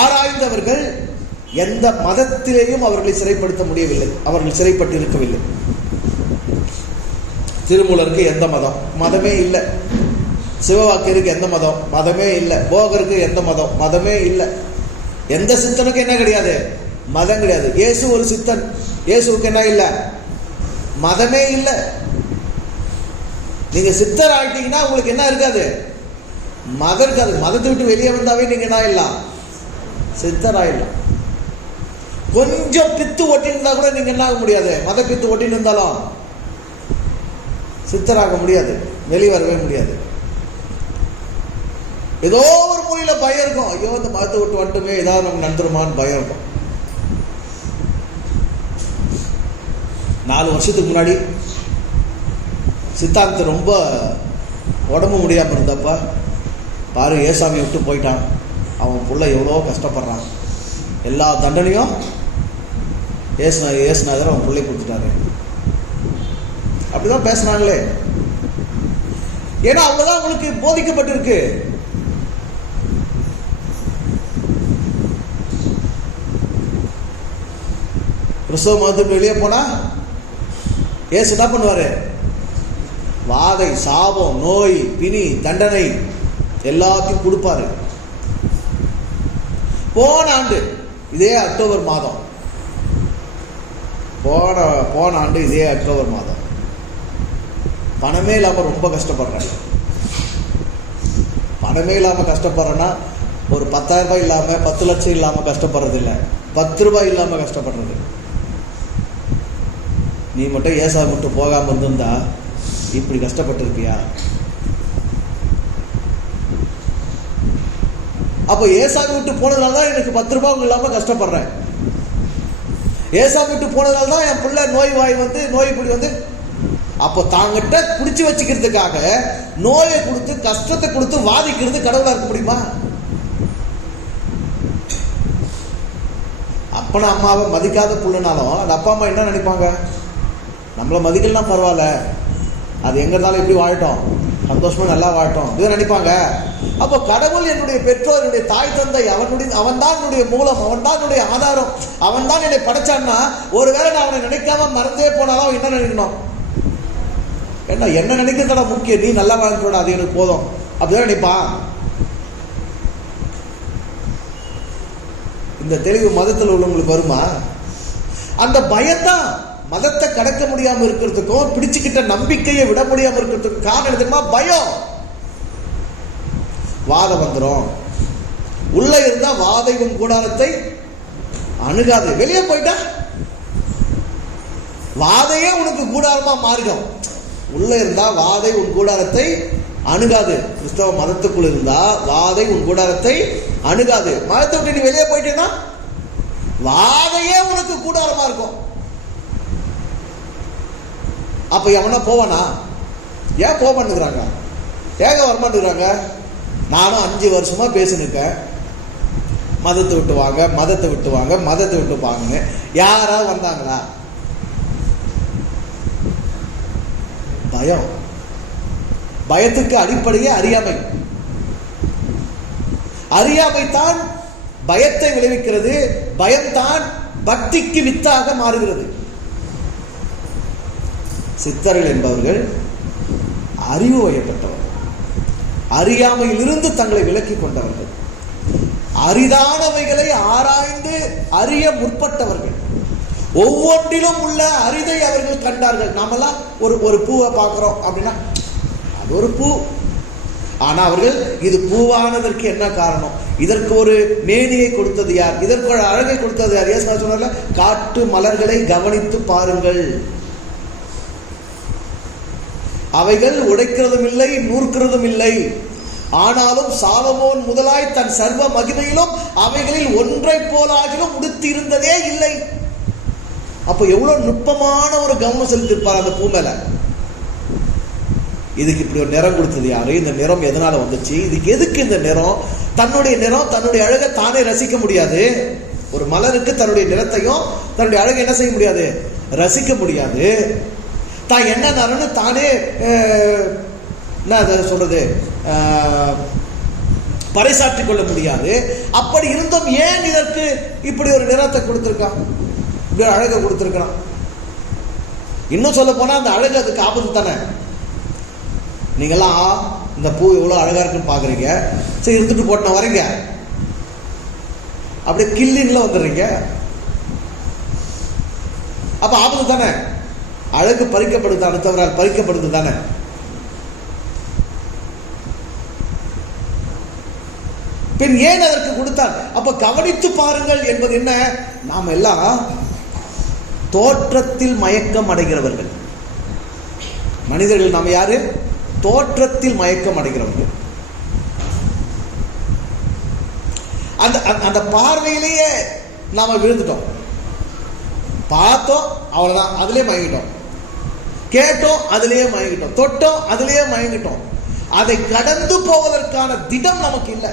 ஆராய்ந்தவர்கள் எந்த மதத்திலேயும் அவர்களை சிறைப்படுத்த முடியவில்லை, அவர்கள் சிறைப்பட்டு இருக்கவில்லை. திருமூலருக்கு எந்த மதம்? மதமே இல்லை. சிவவாக்கியருக்கு எந்த மதம்? மதமே இல்லை. போகருக்கு எந்த மதம்? மதமே இல்லை. எந்த சித்தனுக்கு என்ன கிடையாது? மதம் கிடையாது. இயேசு ஒரு சித்தன், இயேசுக்கு என்ன இல்லை? மதமே இல்லை. நீங்க சித்தர் ஆகிட்டீங்கன்னா உங்களுக்கு என்ன இருக்காது? மதம் இருக்காது. மதத்தை விட்டு வெளியே வந்தாவே நீங்க என்ன ஆயிடலாம்? சித்தர் ஆயிடலாம். கொஞ்சம் பித்து ஒட்டியிருந்தா கூட நீங்க என்ன ஆக முடியாது? மத பித்து ஒட்டின்னு இருந்தாலும் சித்தராக முடியாது, வெளியே வரவே முடியாது. ஏதோ ஒரு மூலையில பயம் இருக்கும். ஐயோ இந்த மதத்தை விட்டு வந்துட்டுமே, ஏதாவது நமக்கு நடந்துருமான்னு பயம் இருக்கும். 4 வருஷத்துக்கு முன்னாடி சித்தாந்த் ரொம்ப உடம்பு முடியாமல் இருந்தப்ப பாரு, ஏசாமியை விட்டு போயிட்டான், அவன் புள்ள எவ்வளோ கஷ்டப்படுறான், எல்லா தண்டனையும் ஏசுநாதர் அவன் பிள்ளை கொடுத்துட்டாரு. அப்படிதான் பேசினாங்களே. ஏன்னா அவ்வளவுதான் உங்களுக்கு போதிக்கப்பட்டிருக்கு. கிறிஸ்தவ மதத்துக்கு வெளியே போனா ஏசு என்ன பண்ணுவாரு? வாதை, சாபம், நோய், பிணி, தண்டனை எல்லாத்தையும் கொடுப்பாரு. போன ஆண்டு இதே அக்டோபர் மாதம், போன ஆண்டு இதே அக்டோபர் மாதம் பணமே இல்லாம ரொம்ப கஷ்டப்படுறேன். பணமே இல்லாம கஷ்டப்படுறேன்னா ஒரு 10,000 ரூபாய் இல்லாம 10 லட்சம் இல்லாம கஷ்டப்படுறது இல்லை, 10 ரூபாய் இல்லாம கஷ்டப்படுறது. நீ மட்டும் ஏசா மட்டும் போகாம இருந்திருந்தா இப்படி கஷ்டப்பட்டு இருப்பியா? அப்போ ஏசா விட்டு போனதுனால தான் எனக்கு 10 ரூபாய் இல்லாம கஷ்டப்படுறேன். ஏசா விட்டு போனதுனால தான் என் பிள்ளை நோய் இப்படி வந்து. அப்போ தாங்கிட்ட பிடிச்சி வச்சுக்கிறதுக்காக நோயை கொடுத்து கஷ்டத்தை கொடுத்து வாதிக்கிறது கடவுளா இருக்க முடியுமா? அப்பனா அம்மாவை மதிக்காத புள்ளனாலும் அந்த அப்பா அம்மா என்ன நினைப்பாங்க? நம்மளை மதிக்கலாம் பரவாயில்ல, அது எங்க இருந்தாலும் எப்படி வாழட்டும், சந்தோஷமா நல்லா வாழட்டும் இதை நினைப்பாங்க. அப்போ கடவுள் என்னுடைய பெற்றோர், என்னுடைய தாய் தந்தை, அவன் தான் என்னுடைய மூலம், அவன் தான் என்னுடைய ஆதாரம், அவன் தான் என்னை படைச்சான்னா ஒருவேளை நான் அவனை நினைக்காம மறந்தே போனாலும் அவன் என்ன நினைக்கணும்? என்ன நினைக்கிறதா முக்கியம், நீ நல்லா வாழ்க்கை அது எனக்கு போதும் அப்படிதான் நினைப்பான். இந்த தெளிவு மதத்தில் உள்ளவங்களுக்கு வருமா? அந்த பயம்தான் மதத்தை கடக்க முடியாம இருக்கிறதுக்கும் பிடிச்சுக்கிட்ட நம்பிக்கையை விட முடியாம இருக்கிறதுக்கும் காரணம் தெரியுமா? பயம். வாதம் வந்துடும். உள்ள இருந்தா வாதை உன் கூடாரத்தை அணுகாது, வெளியே போயிட்டா வாதையே உனக்கு கூடாரமா மாறிடும். உள்ள இருந்தா வாதை உன் கூடாரத்தை அணுகாது. கிறிஸ்தவ மதத்துக்குள் இருந்தா வாதை உன் கூடாரத்தை அணுகாது. மதத்தை விட்டு நீ வெளியே போயிட்டேன்னா வாதையே உனக்கு கூடாரமா இருக்கும். அப்ப எவனா போவானா? ஏன் போக மாட்டேங்கிறாங்க? ஏக வரமாட்டேங்கிறாங்க? நானும் 5 வருஷமா பேசினுக்கேன், மதத்தை விட்டு வாங்க, மதத்தை விட்டு வாங்க, மதத்தை விட்டு வாங்கன்னு. யாராவது வந்தாங்களா? பயம். பயத்துக்கு அடிப்படையே அறியாமை. அறியாமை தான் பயத்தை விளைவிக்கிறது. பயம்தான் பக்திக்கு வித்தாக மாறுகிறது. சித்தர்கள் என்பவர்கள் அறிவு வயப்பட்டவர்கள், அறியாமையிலிருந்து தங்களை விலக்கிக் கொண்டவர்கள், அரிதானவைகளை ஆராய்ந்து அறிய முற்பட்டவர்கள், ஒவ்வொன்றிலும் உள்ள அரிதை அவர்கள் கண்டார்கள். நாமெல்லாம் ஒரு பூவை பார்க்கிறோம் அப்படின்னா அது ஒரு பூ. ஆனா அவர்கள் இது பூவானதற்கு என்ன காரணம், இதற்கு ஒரு மேனியை கொடுத்தது யார், இதற்கு ஒரு அழகை கொடுத்தது யார்? ஏசு சொன்னார்ல, காட்டு மலர்களை கவனித்து பாருங்கள், அவைகள் உடைக்கிறதும் இல்லை நூற்கிறதும் இல்லை, ஆனாலும் சாலமோன் முதலாய் தன் சர்வ மகிமையிலும் அவைகளில் ஒன்றை போலாகிலும் உடுத்தி இருந்ததே இல்லை. அப்போ எவ்வளவு நுட்பமான ஒரு கவனம் செலுத்திருப்பார் அந்த பூ மேல. இதுக்கு இப்படி ஒரு நிறம் கொடுத்தது யாரு, இந்த நிறம் எதனால வந்துச்சு, இதுக்கு எதுக்கு இந்த நிறம், தன்னுடைய நிறம் தன்னுடைய அழகை தானே ரசிக்க முடியாது. ஒரு மலருக்கு தன்னுடைய நிறத்தையும் தன்னுடைய அழகை என்ன செய்ய முடியாது, ரசிக்க முடியாது. தான் என்ன நிறம்னு தானே என்ன அதை சொல்றது பறைசாற்றிக் கொள்ள முடியாது. அப்படி இருந்தும் ஏன் இதற்கு இப்படி ஒரு நிறத்தை கொடுத்திருக்கான், இப்படி அழகை கொடுத்திருக்கான்? இன்னும் சொல்ல போனா அந்த அழகு அதுக்கு ஆபத்து தானே. நீங்களாம் இந்த பூ எவ்வளவு அழகா இருக்குன்னு பாக்குறீங்க, சரி இருந்துட்டு போட்டு வரீங்க, அப்படியே கில்லின்ல வந்துடுறீங்க, அப்ப ஆபத்து தானே. அழகு பறிக்கப்படுது, அடுத்தவரால் பறிக்கப்படுது தானே. பின் ஏன் அதற்கு கொடுத்தார்? அப்ப கவனித்து பாருங்கள் என்பது என்ன? நாம் எல்லாம் தோற்றத்தில் மயக்கம் அடைகிறவர்கள் மனிதர்கள். நாம் யாரு? தோற்றத்தில் மயக்கம் அடைகிறவர்கள். அந்த பார்வையிலேயே நாம விழுந்துட்டோம். பார்த்தோம் அவ்வளவுதான், அதிலே மயங்கிட்டோம். கேட்டோம் அதிலேயே மயங்கிட்டோம். தொட்டோம் அதிலேயே மயங்கிட்டோம். அதை கடந்து போவதற்கான திடம் நமக்கு இல்லை.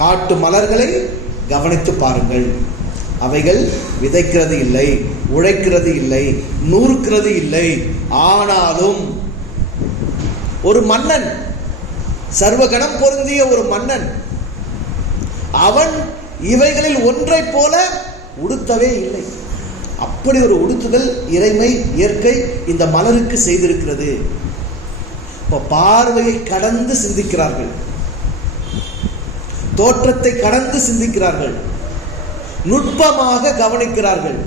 காட்டு மலர்களை கவனித்து பாருங்கள், அவைகள் விதைக்கிறது இல்லை, உழைக்கிறது இல்லை, நூறுக்கிறது இல்லை. ஆனாலும் ஒரு மன்னன், சர்வகணம் பொருந்திய ஒரு மன்னன், அவன் இவைகளில் ஒன்றை போல உடுத்தவே இல்லை. அப்படி ஒரு உடுத்துதல் இறைமை, இயற்கை இந்த மலருக்கு செய்திருக்கிறது. இப்போ பார்வையை கடந்து சிந்திக்கிறார்கள், தோற்றத்தை கடந்து சிந்திக்கிறார்கள், நுட்பமாக கவனிக்கிறார்கள்,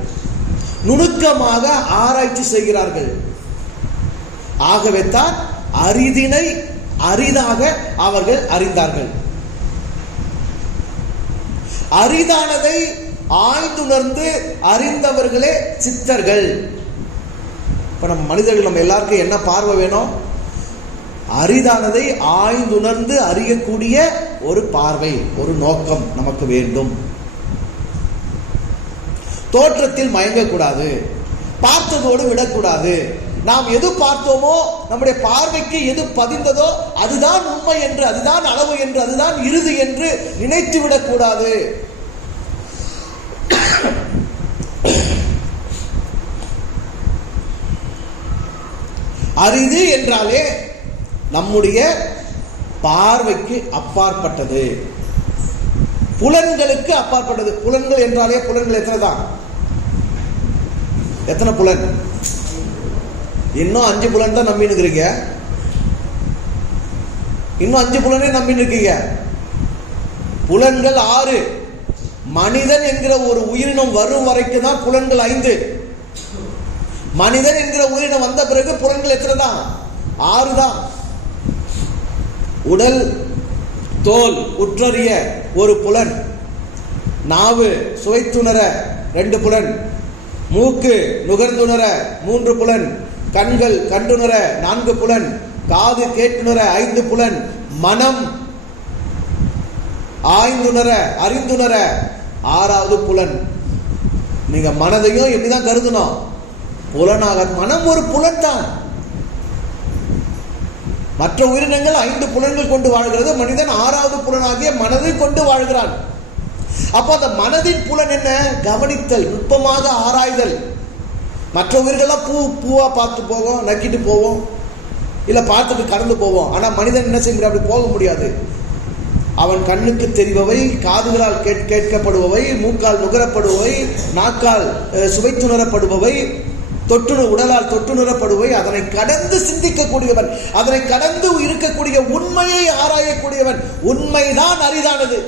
நுணுக்கமாக ஆராய்ச்சி செய்கிறார்கள். ஆகவே தான் அரிதினை அரிதாக அவர்கள் அறிந்தார்கள். அரிதானதை ஆய்ந்துணர்ந்து அறிந்தவர்களே சித்தர்கள். இப்ப நம்ம மனிதர்கள், நம்ம எல்லாருக்கும் என்ன பார்வை வேணும்? அரிதானதை ஆய்ந்துணர்ந்து அறியக்கூடிய ஒரு பார்வை, ஒரு நோக்கம் நமக்கு வேண்டும். தோற்றத்தில் மயங்கக்கூடாது, பார்த்ததோடு விடக்கூடாது. நாம் எது பார்த்தோமோ, நம்முடைய பார்வைக்கு எது பதிந்ததோ அதுதான் உண்மை என்று, அதுதான் அளவு என்று, அதுதான் இறுதி என்று நினைத்து விடக்கூடாது. அரிது என்றாலே நம்முடைய பார்வைக்கு அப்பாற்பட்டது, புலன்களுக்கு அப்பாற்பட்டது. புலன்கள் என்றாலே, புலன்கள் எத்தனை தான்? எத்தனை புலன்? இன்னும் 5 புலன் தான் நம்பின்னு இருக்கிறீங்க. இன்னும் 5 புலனே நம்பின்னு இருக்கீங்க. புலன்கள் 6. மனிதன் என்கிற ஒரு உயிரினம் வரும் வரைக்கும் தான் புலன்கள் 5. மனிதன் என்கிற உயிரினம் வந்த பிறகு புலன்கள் எத்தனை தான்? 6 தான். உடல், தோல் உற்றறிய ஒரு புலன், நாவு சுவைத்துணர 2 புலன், மூக்கு நுகர்ந்துணர 3 புலன், கண்கள் கண்டுணர 4 புலன், காது கேட்டுணர 5 புலன், மனம் ஆய்ந்துணர அறிந்துணர 6வது புலன். நீங்க மனதையும் எப்படிதான் கருதணும்? புலனாக. மனம் ஒரு புலன் தான். மற்ற உயிரினங்கள் 5 புலன்கள் கொண்டு வாழ்கிறது, மனிதன் 6வது புலனாகிய மனதை கொண்டு வாழ்கிறான். அப்ப அந்த மனதின் புலன் என்ன? கவனித்தல், நுட்பமாக ஆராய்தல். மற்ற உயிர்கள்லாம் பூவா பார்த்து போவோம், நக்கிட்டு போவோம், இல்ல பார்த்துட்டு கடந்து போவோம். ஆனா மனிதன் என்ன செய்ய முடியாது? அப்படி போக முடியாது. அவன் கண்ணுக்கு தெரிபவை, காதுகளால் கேட்கப்படுபவை, மூக்கால் நுகரப்படுபவை, நாக்கால் சுவைத்துணரப்படுபவை, உடலால் தொட்டுணரப்படுபவை, அதனை கடந்து சிந்திக்கக்கூடியவன், அதனை கடந்து இருக்கக்கூடிய உண்மையை ஆராயக்கூடியவன். உண்மைதான் அரிதானது.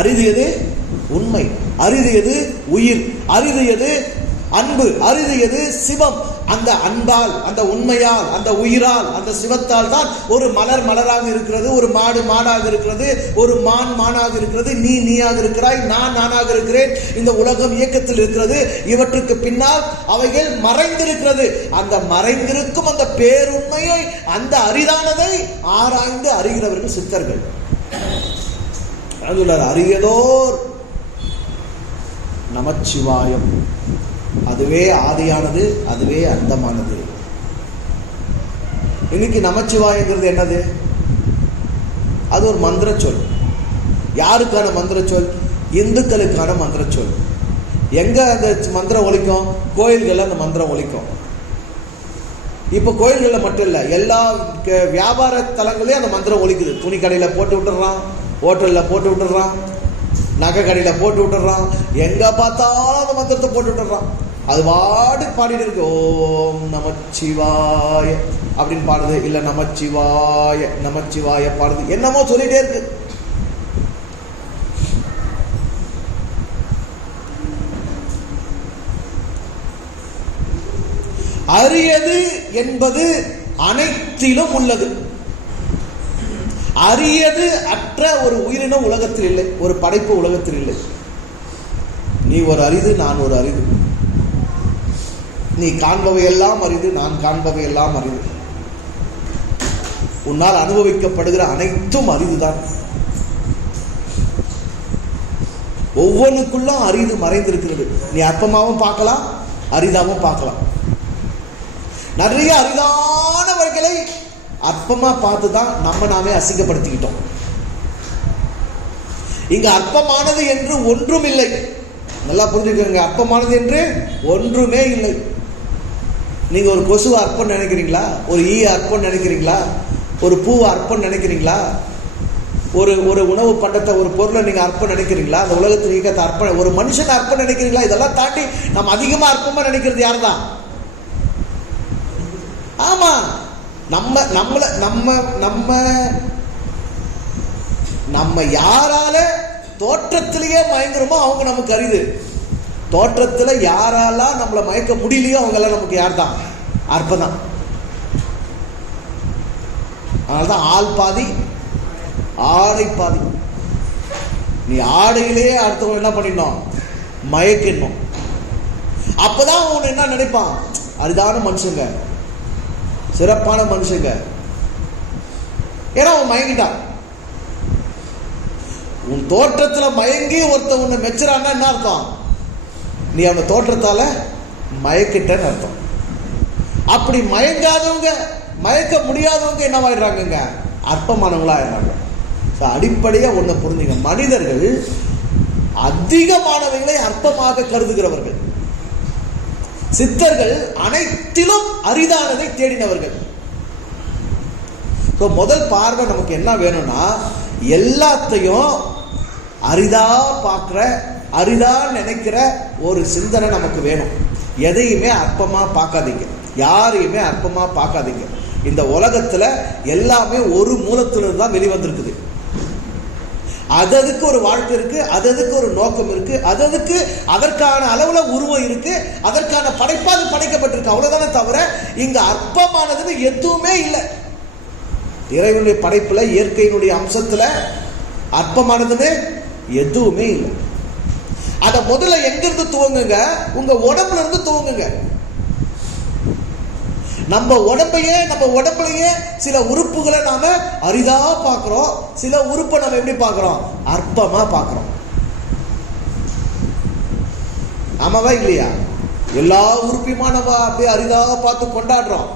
அரிது எது? உண்மை. அரிது எது? உயிர். அரிது எது? அன்பு. அரிது எது? சிவம். அந்த அன்பால், அந்த உண்மையால், அந்த உயிரால், அந்த சிவத்தால் தான் ஒரு மலர் மலராக இருக்கிறது, ஒரு மாடு மாடாக இருக்கிறது, ஒரு மான் மானாக இருக்கிறது, நீ நீயாக இருக்கிறாய், நான் நானாக இருக்கிறேன். இந்த உலகம் இயக்கத்தில் இருக்கிறது. இவற்றுக்கு பின்னால் அவைகள் மறைந்திருக்கிறது. அந்த மறைந்திருக்கும் அந்த பேருண்மையை, அந்த அரிதானதை ஆராய்ந்து அறிகிறவர்கள் சித்தர்கள். அரியதோர் நமச்சிவாயம், அதுவே ஆதியானது, அதுவே அந்தமானது. இன்னைக்கு நமச்சிவாயங்கிறது என்னது? அது ஒரு மந்திர சொல். யாருக்கான மந்திர சொல்? இந்துக்களுக்கான மந்திர சொல். எங்க அந்த மந்திரம் ஒலிக்கும்? கோயில்கள் அந்த மந்திரம் ஒலிக்கும். இப்ப கோயில்கள்ல மட்டும் இல்ல, எல்லா வியாபார தலங்களையும் அந்த மந்திரம் ஒலிக்குது. துணி கடையில போட்டு விட்டுறான், ஹோட்டல்ல போட்டு விட்டுறான், நகை கடையில போட்டு விட்டுறான், எங்க பார்த்தாலும் அந்த மந்திரத்தை போட்டு விட்டுறான். அது பாடு பாடிட்டு இருக்கு. ஓம் நமச்சிவாய அப்படின்னு பாடுது, இல்ல நமச்சிவாய நமச்சிவாய பாடுது, என்னமோ சொல்லிட்டே இருக்கு. அரியது என்பது அனைத்திலும் உள்ளது. அரியது அற்ற ஒரு உயிரினம் உலகத்தில் இல்லை, ஒரு படைப்பு உலகத்தில் இல்லை. நீ ஒரு அரிது, நான் ஒரு அரிது. நீ காண்பவை எல்லாம் அரிது, நான் காண்பவை எல்லாம் அரிது. உன்னால் அனுபவிக்கப்படுகிற அனைத்தும் அரிதுதான். ஒவ்வொன்றுக்குள்ளும் அரிது மறைந்திருக்கிறது. நீ அற்பமாவும் பார்க்கலாம், அரிதாவும் பார்க்கலாம். நிறைய அரிதானவர்களை அற்பமா பார்த்துதான் நம்ம நாமே அசிங்கப்படுத்திக்கிட்டோம். இங்க அற்பமானது என்று ஒன்றும் இல்லை. நல்லா புரிஞ்சுக்கோங்க, அற்பமானது என்று ஒன்றுமே இல்லை. நீங்க ஒரு கொசுவை அற்பம் நினைக்கிறீங்களா? ஒரு ஈய அற்பம் நினைக்கிறீங்களா? ஒரு பூவை அற்பம் நினைக்கிறீங்களா? ஒரு ஒரு உணவு பண்டத்தை, ஒரு பொருளை நீங்க அற்பம் நினைக்கிறீங்களா? அந்த உலகத்தில் இயக்கத்தை அற்பம், ஒரு மனுஷன் அற்பம் நினைக்கிறீங்களா? இதெல்லாம் தாண்டி நம்ம அதிகமா அற்பமா நினைக்கிறது யார் தான்? ஆமா, நம்ம நம்மள நம்ம நம்ம நம்ம யாரால தோற்றத்திலேயே மயங்குறோமோ அவங்க நமக்கு அரிது. தோற்றத்துல யாராலாம் நம்மளை மயக்க முடியலையோ அவங்க எல்லாம் நமக்கு யார் தான்? அற்பம். அதனால்தான் ஆள் பாதி ஆடை பாதி. நீ ஆடையிலேயே அடுத்தவங்க என்ன பண்ணிடணும்? மயக்கிடணும். அப்பதான் அவன் என்ன நினைப்பான்? அரிதான மனுஷங்க, சிறப்பான மனுஷங்க. ஏன்னா அவன் மயங்கிட்டான். உன் தோற்றத்துல மயங்கி ஒருத்தன் உன்னை மெச்சுறான்னா என்ன அர்த்தம்? நீ அவன் தோற்றத்தால மயக்கிட்டன்னு அர்த்தம். அப்படி மயங்காதவங்க, மயக்க முடியாதவங்க என்னவாயிடுறாங்க? அற்பமானவங்களா ஆயிடுறாங்க. அடிப்படையா ஒண்ணு புரிஞ்சுங்க, மனிதர்கள் அதிகமானவர்களை அற்பமாக கருதுகிறவர்கள். சித்தர்கள் அனைத்திலும் அரிதானதை தேடினவர்கள். முதல் பார்வை நமக்கு என்ன வேணும்னா, எல்லாத்தையும் அரிதா பார்க்கிற, அரிதா நினைக்கிற ஒரு சிந்தனை நமக்கு வேணும். எதையுமே அற்பமா பார்க்காதீங்க, யாரையுமே அற்பமா பார்க்காதீங்க. இந்த உலகத்துல எல்லாமே ஒரு மூலத்திலிருந்து தான் வெளிவந்திருக்குது. அதற்கு ஒரு வாழ்க்கை இருக்கு, அதற்கு ஒரு நோக்கம் இருக்கு, அதற்கு அதற்கான அளவுல உருவம் இருக்கு, அதற்கான படைப்பாது படைக்கப்பட்டிருக்கு. அவ்வளவுதானே தவிர இங்க அற்பமானதுன்னு எதுவுமே இல்லை. இறைவனுடைய படைப்புல, இயற்கையினுடைய அம்சத்துல அற்பமானதுன்னு எதுவுமே இல்லை. அத முதல்ல எங்கிருந்து துவங்குங்க? உங்க உடம்புல இருந்து துவங்குங்க. நம்ம உடம்புலயே சில உறுப்புகளை நாம அரிதா பார்க்கிறோம், சில உறுப்பை நம்ம எப்படி பார்க்கிறோம்? அற்பமா பார்க்கிறோம். ஆமாவா இல்லையா? எல்லா உறுப்பையுமா நம்ம அப்படியே அரிதா பார்த்து கொண்டாடுறோம்.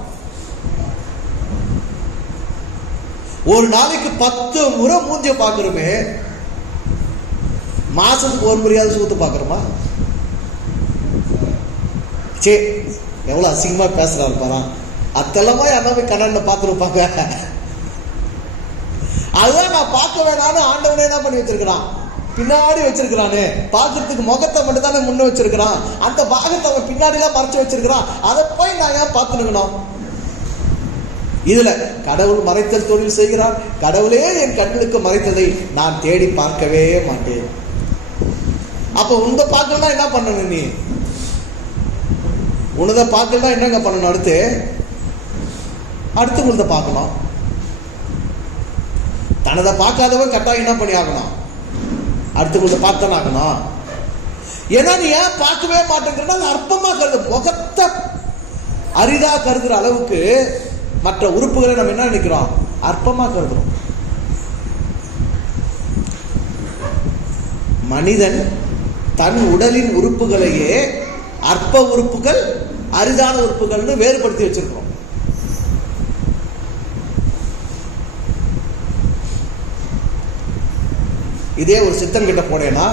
ஒரு நாளைக்கு 10 முறை மூஞ்சிய பார்க்கிறோமே, மாசத்துக்கு ஒரு முறையாவது சூத்து பார்க்கிறோமா? சே, எவ்வளவு அசிங்கமா பேசுறாரு பாரா. அத்தெல்லாமா யாருன்னா கண்ணாடில பார்த்துருப்பாங்க. அதுதான் நான் பார்க்க வேணான்னு ஆண்டவனே என்ன பண்ணி வச்சிருக்கிறான்? பின்னாடி வச்சிருக்கிறானே. பார்க்கறதுக்கு முகத்தை மட்டும் தானே முன்ன வச்சிருக்கிறான். அந்த பாகத்தை அவன் பின்னாடி எல்லாம் மறைச்சு வச்சிருக்கிறான். அதை போய் நான் ஏன் பார்த்துக்கணும்? இதுல கடவுள் மறைத்தல் தொழில் செய்கிறான். கடவுளே என் கண்களுக்கு மறைத்ததை நான் தேடி பார்க்கவே மாட்டேன். அப்ப உந்த பார்க்கலாம் என்ன பண்ணணும்? நீ உனதை பார்க்கலாம் என்னங்க பண்ணணும்? அடுத்து உனதை பார்க்கணும். தனதை பார்க்காதவன் கட்டாயம் என்ன பண்ணி ஆகணும்? அடுத்து உனதை பார்த்தான ஆகணும். ஏன்னா நீ ஏன் பார்க்கவே மாட்டேங்கிறனா அற்பமா கருது. முகத்தை அரிதா கருதுற அளவுக்கு மற்ற உறுப்புகளை நம்ம என்ன நினைக்கிறோம்? அற்பமா கருதுறோம். மனிதன் தன் உடலின் உறுப்புகளையே அற்ப உறுப்புகள், அரிதான உறுப்புகள்னு வேறுபடுத்தி வச்சிருக்கிறோம். இதே ஒரு சித்தன் கிட்ட போனேன்னா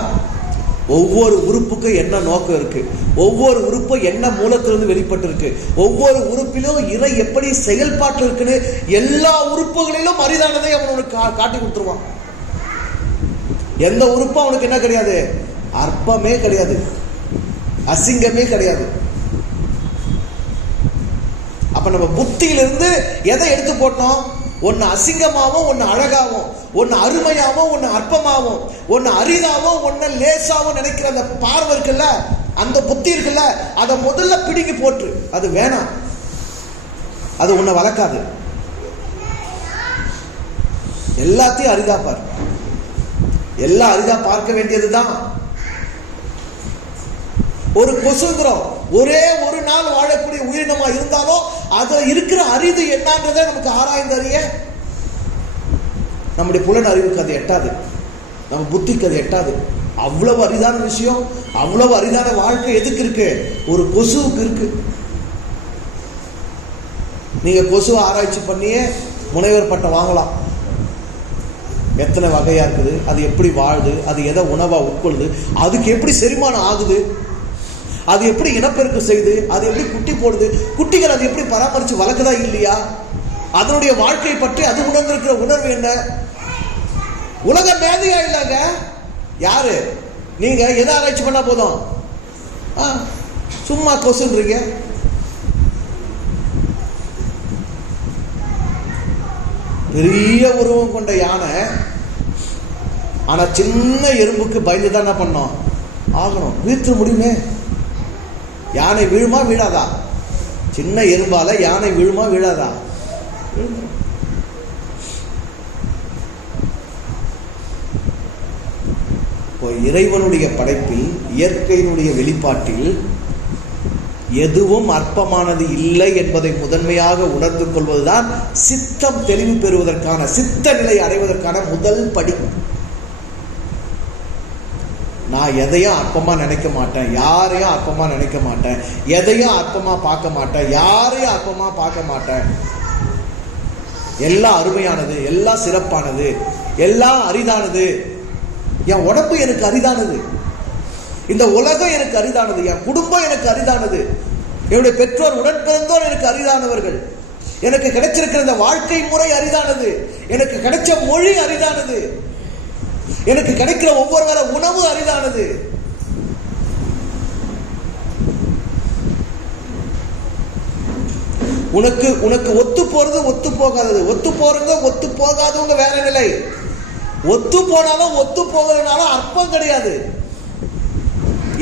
ஒவ்வொரு உறுப்புக்கும் என்ன நோக்கம் இருக்கு, ஒவ்வொரு உறுப்பும் என்ன மூலத்திலிருந்து வெளிப்பட்டு இருக்கு, ஒவ்வொரு உறுப்பிலும் இறை எப்படி செயல்பாட்டு இருக்குன்னு எல்லா உறுப்புகளிலும் அரிதானதை அவனுக்கு காட்டி கொடுத்துருவான். எந்த உறுப்பும் அவனுக்கு என்ன கிடையாது? அற்பமே கிடையாது, அசிங்கமே கிடையாது. அப்ப நம்ம புத்தியிலிருந்து எதை எடுத்து போட்டோம்? ஒன்னு அசிங்கமாவும், ஒன்னு அழகாவும், ஒன்னு அருமையாவும், ஒன்னு அற்பமாவும், ஒன்னு அரிதாவும், ஒன்னு லேசாவும் நினைக்கிற அந்த பார்வை இருக்குல்ல, அந்த புத்தி இருக்குல்ல, அதை முதல்ல பிடிங்கி போட்டு. அது வேணாம், அது உன்னை வளர்க்காது. எல்லாத்தையும் அரிதா பாரு. எல்லாம் அரிதா பார்க்க வேண்டியதுதான். ஒரு கொசுங்கிறோம், ஒரே ஒரு நாள் வாழக்கூடிய உயிரினமா இருந்தாலும் அதுல இருக்கிற அரிது என்னன்றதை நமக்கு ஆராய்ந்து அறிய நம்முடைய புலன் அறிவுக்கு அது எட்டாது, நம்ம புத்திக்கு அது எட்டாது. அவ்வளவு அரிதான விஷயம், அவ்வளவு அரிதான வாழ்க்கை எதுக்கு இருக்கு? ஒரு கொசுவுக்கு இருக்கு. நீங்க கொசுவை ஆராய்ச்சி பண்ணியே முனைவர் பட்டம் வாங்கலாம். எத்தனை வகையாக இருக்குது, அது எப்படி வாழுது, அது எதை உணவாக உட்கொள்ளுது, அதுக்கு எப்படி செரிமானம் ஆகுது, அது எப்படி இனப்பெருக்கம் செய்யுது, அது எப்படி குட்டி போடுது, குட்டிகள் அது எப்படி பராமரித்து வளர்க்குதா இல்லையா, அதனுடைய வாழ்க்கையை பற்றி அது உணர்ந்திருக்கிற உணர்வு என்ன? உலக மேதையா இல்லைங்க யாரு? நீங்க எதை ஆராய்ச்சி பண்ணா போதும்? சும்மா கொசுன்றீங்க. பெரிய உருவம் கொண்ட யானை, ஆனா சின்ன எறும்புக்கு பயந்துதான் என்ன பண்ணோம் ஆகணும். வீழ்த்த முடியுமே? யானை விழுமா வீழாதா? சின்ன எறும்பால யானை விழுமா வீழாதா? இறைவனுடைய படைப்பில், இயற்கையினுடைய வெளிப்பாட்டில் எதுவும் அற்பமானது இல்லை என்பதை முதன்மையாக உணர்ந்து கொள்வதுதான் சித்தம் தெளிவு பெறுவதற்கான, சித்த நிலை அடைவதற்கான முதல் படி. நான் எதையும் அற்பமா நினைக்க மாட்டேன், யாரையும் அற்பமா நினைக்க மாட்டேன், எதையும் அற்பமா பார்க்க மாட்டேன், யாரையும் அற்பமா பார்க்க மாட்டேன். எல்லாம் அருமையானது, எல்லாம் சிறப்பானது, எல்லாம் அரிதானது. என் உடம்பு எனக்கு அரிதானது, இந்த உலகம் எனக்கு அரிதானது, என் குடும்பம் எனக்கு அரிதானது, என்னுடைய பெற்றோர் உடன்பிறந்தோர் எனக்கு அரிதானவர்கள், எனக்கு கிடைச்சிருக்கிற இந்த வாழ்க்கை முறை அரிதானது, எனக்கு கிடைச்ச மொழி அரிதானது, எனக்கு கிடைக்கிற ஒவ்வொரு வேளை உணவு அரிதானது. உனக்கு உனக்கு ஒத்து போறது ஒத்து போகாதது, ஒத்து போறங்க ஒத்து போகாதவங்க வேற நிலை. ஒத்து போனாலும் ஒத்து போகிறதுனால அற்பம் கிடையாது.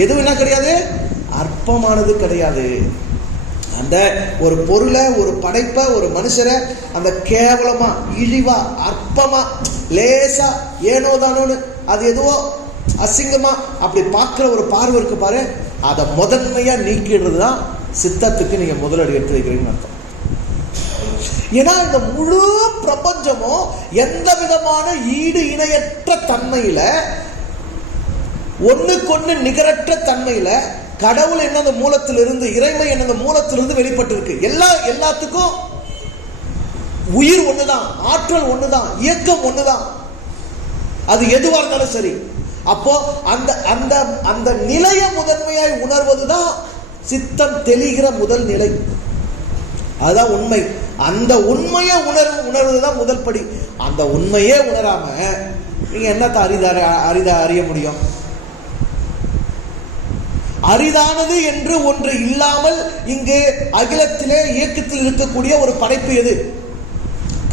எதுவும் என்ன கிடையாது? அற்பமானது கிடையாது. அந்த ஒரு பொருளை, ஒரு படைப்பை, ஒரு மனுஷரை அந்த கேவலமா, இழிவா, அற்பமா, லேசா, ஏனோதானோன்னு, அது எதுவோ அசிங்கமா அப்படி பார்க்கிற ஒரு பார்வை இருக்கு பாரு, அதை முதன்மையா நீக்கிடுறது தான் சித்தத்துக்கு நீங்க முதலடி எடுத்து வைக்கிறீங்கன்னு அர்த்தம். ஏன்னா இந்த முழு பிரபஞ்சமும் எந்த விதமான ஈடு இணையற்ற தன்மையில, ஒண்ணுக்கொன்னு நிகரற்ற தன்மையில கடவுள் என்ன மூலத்திலிருந்து, இறைமை என்ன மூலத்திலிருந்து வெளிப்பட்டு இருக்கு. எல்லாத்துக்கும் உயிர் ஒண்ணுதான், ஆற்றல் ஒண்ணுதான், இயக்கம் ஒண்ணுதான், அது எதுவா இருந்தாலும் சரி. அப்போ அந்த அந்த அந்த நிலையை முதன்மையாய் உணர்வதுதான் சித்தம் தெளிகிற முதல் நிலை. அதுதான் உண்மை. அந்த உண்மையை உணர்வதுதான் முதல் படி. அந்த உண்மையே உணராம நீங்க என்னத்தை அரிதா அறிய முடியும்? அரிதானது என்று ஒன்று இல்லாமல் இங்கே அகிலத்திலே இயக்கத்தில் இருக்கக்கூடிய ஒரு படைப்பு எது?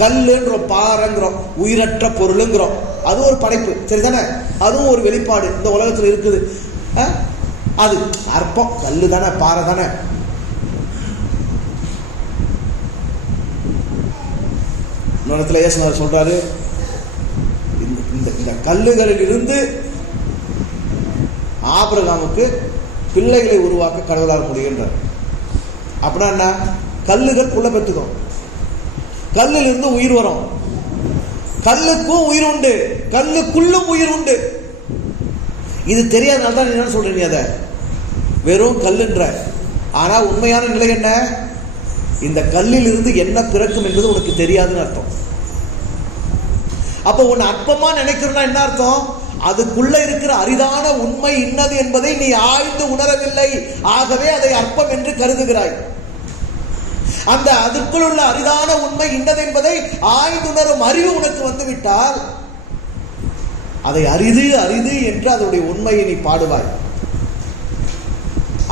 கல்லுன்றோம், பாறைங்கிறோம், உயிரற்ற பொருளுங்கிறோம். அது ஒரு படைப்பு, சரிதானே? அதுவும் ஒரு வெளிப்பாடு இந்த உலகத்தில் இருக்குது. அது அற்பம். கல்லு தானே, பாறை தானே. இன்னொரு இயேசுநாதர் சொல்றாரு, இந்த கல்லுகளில் இருந்து ஆபிரகாமுக்கு பிள்ளைகளை உருவாக்க கடவுளால் முடிகின்றார். அப்படின்னா என்ன? கல்லுகள் புள்ள பெற்றுக்கும், கல்லில் இருந்து உயிர் வரும். கல்லுக்கும் உயிர் உண்டு, கல்லுக்குள்ளும் உயிர் உண்டு. இது தெரியாதனால தான் என்ன சொல்றீங்க? அதை வெறும் கல்லுன்ற. ஆனா உண்மையான நிலை என்ன? இந்த கல்லில் இருந்து என்ன பிறக்கும் என்பது உனக்கு தெரியாதுன்னு அர்த்தம். அப்ப உன்னை அற்பமா நினைக்கிறனா என்ன அர்த்தம்? அதுக்குள்ள இருக்கிற அரிதான உண்மை இன்னது என்பதை நீ ஆய்ந்து உணரவில்லை, ஆகவே அதை அற்பம் என்று கருதுகிறாய். அந்த அதற்குள் உள்ள அரிதான உண்மை இன்னது என்பதை ஆய்ந்து உணரும் அறிவு உனக்கு வந்துவிட்டால் அதை அரிது அரிது என்று அதனுடைய உண்மையை நீ பாடுவாய்.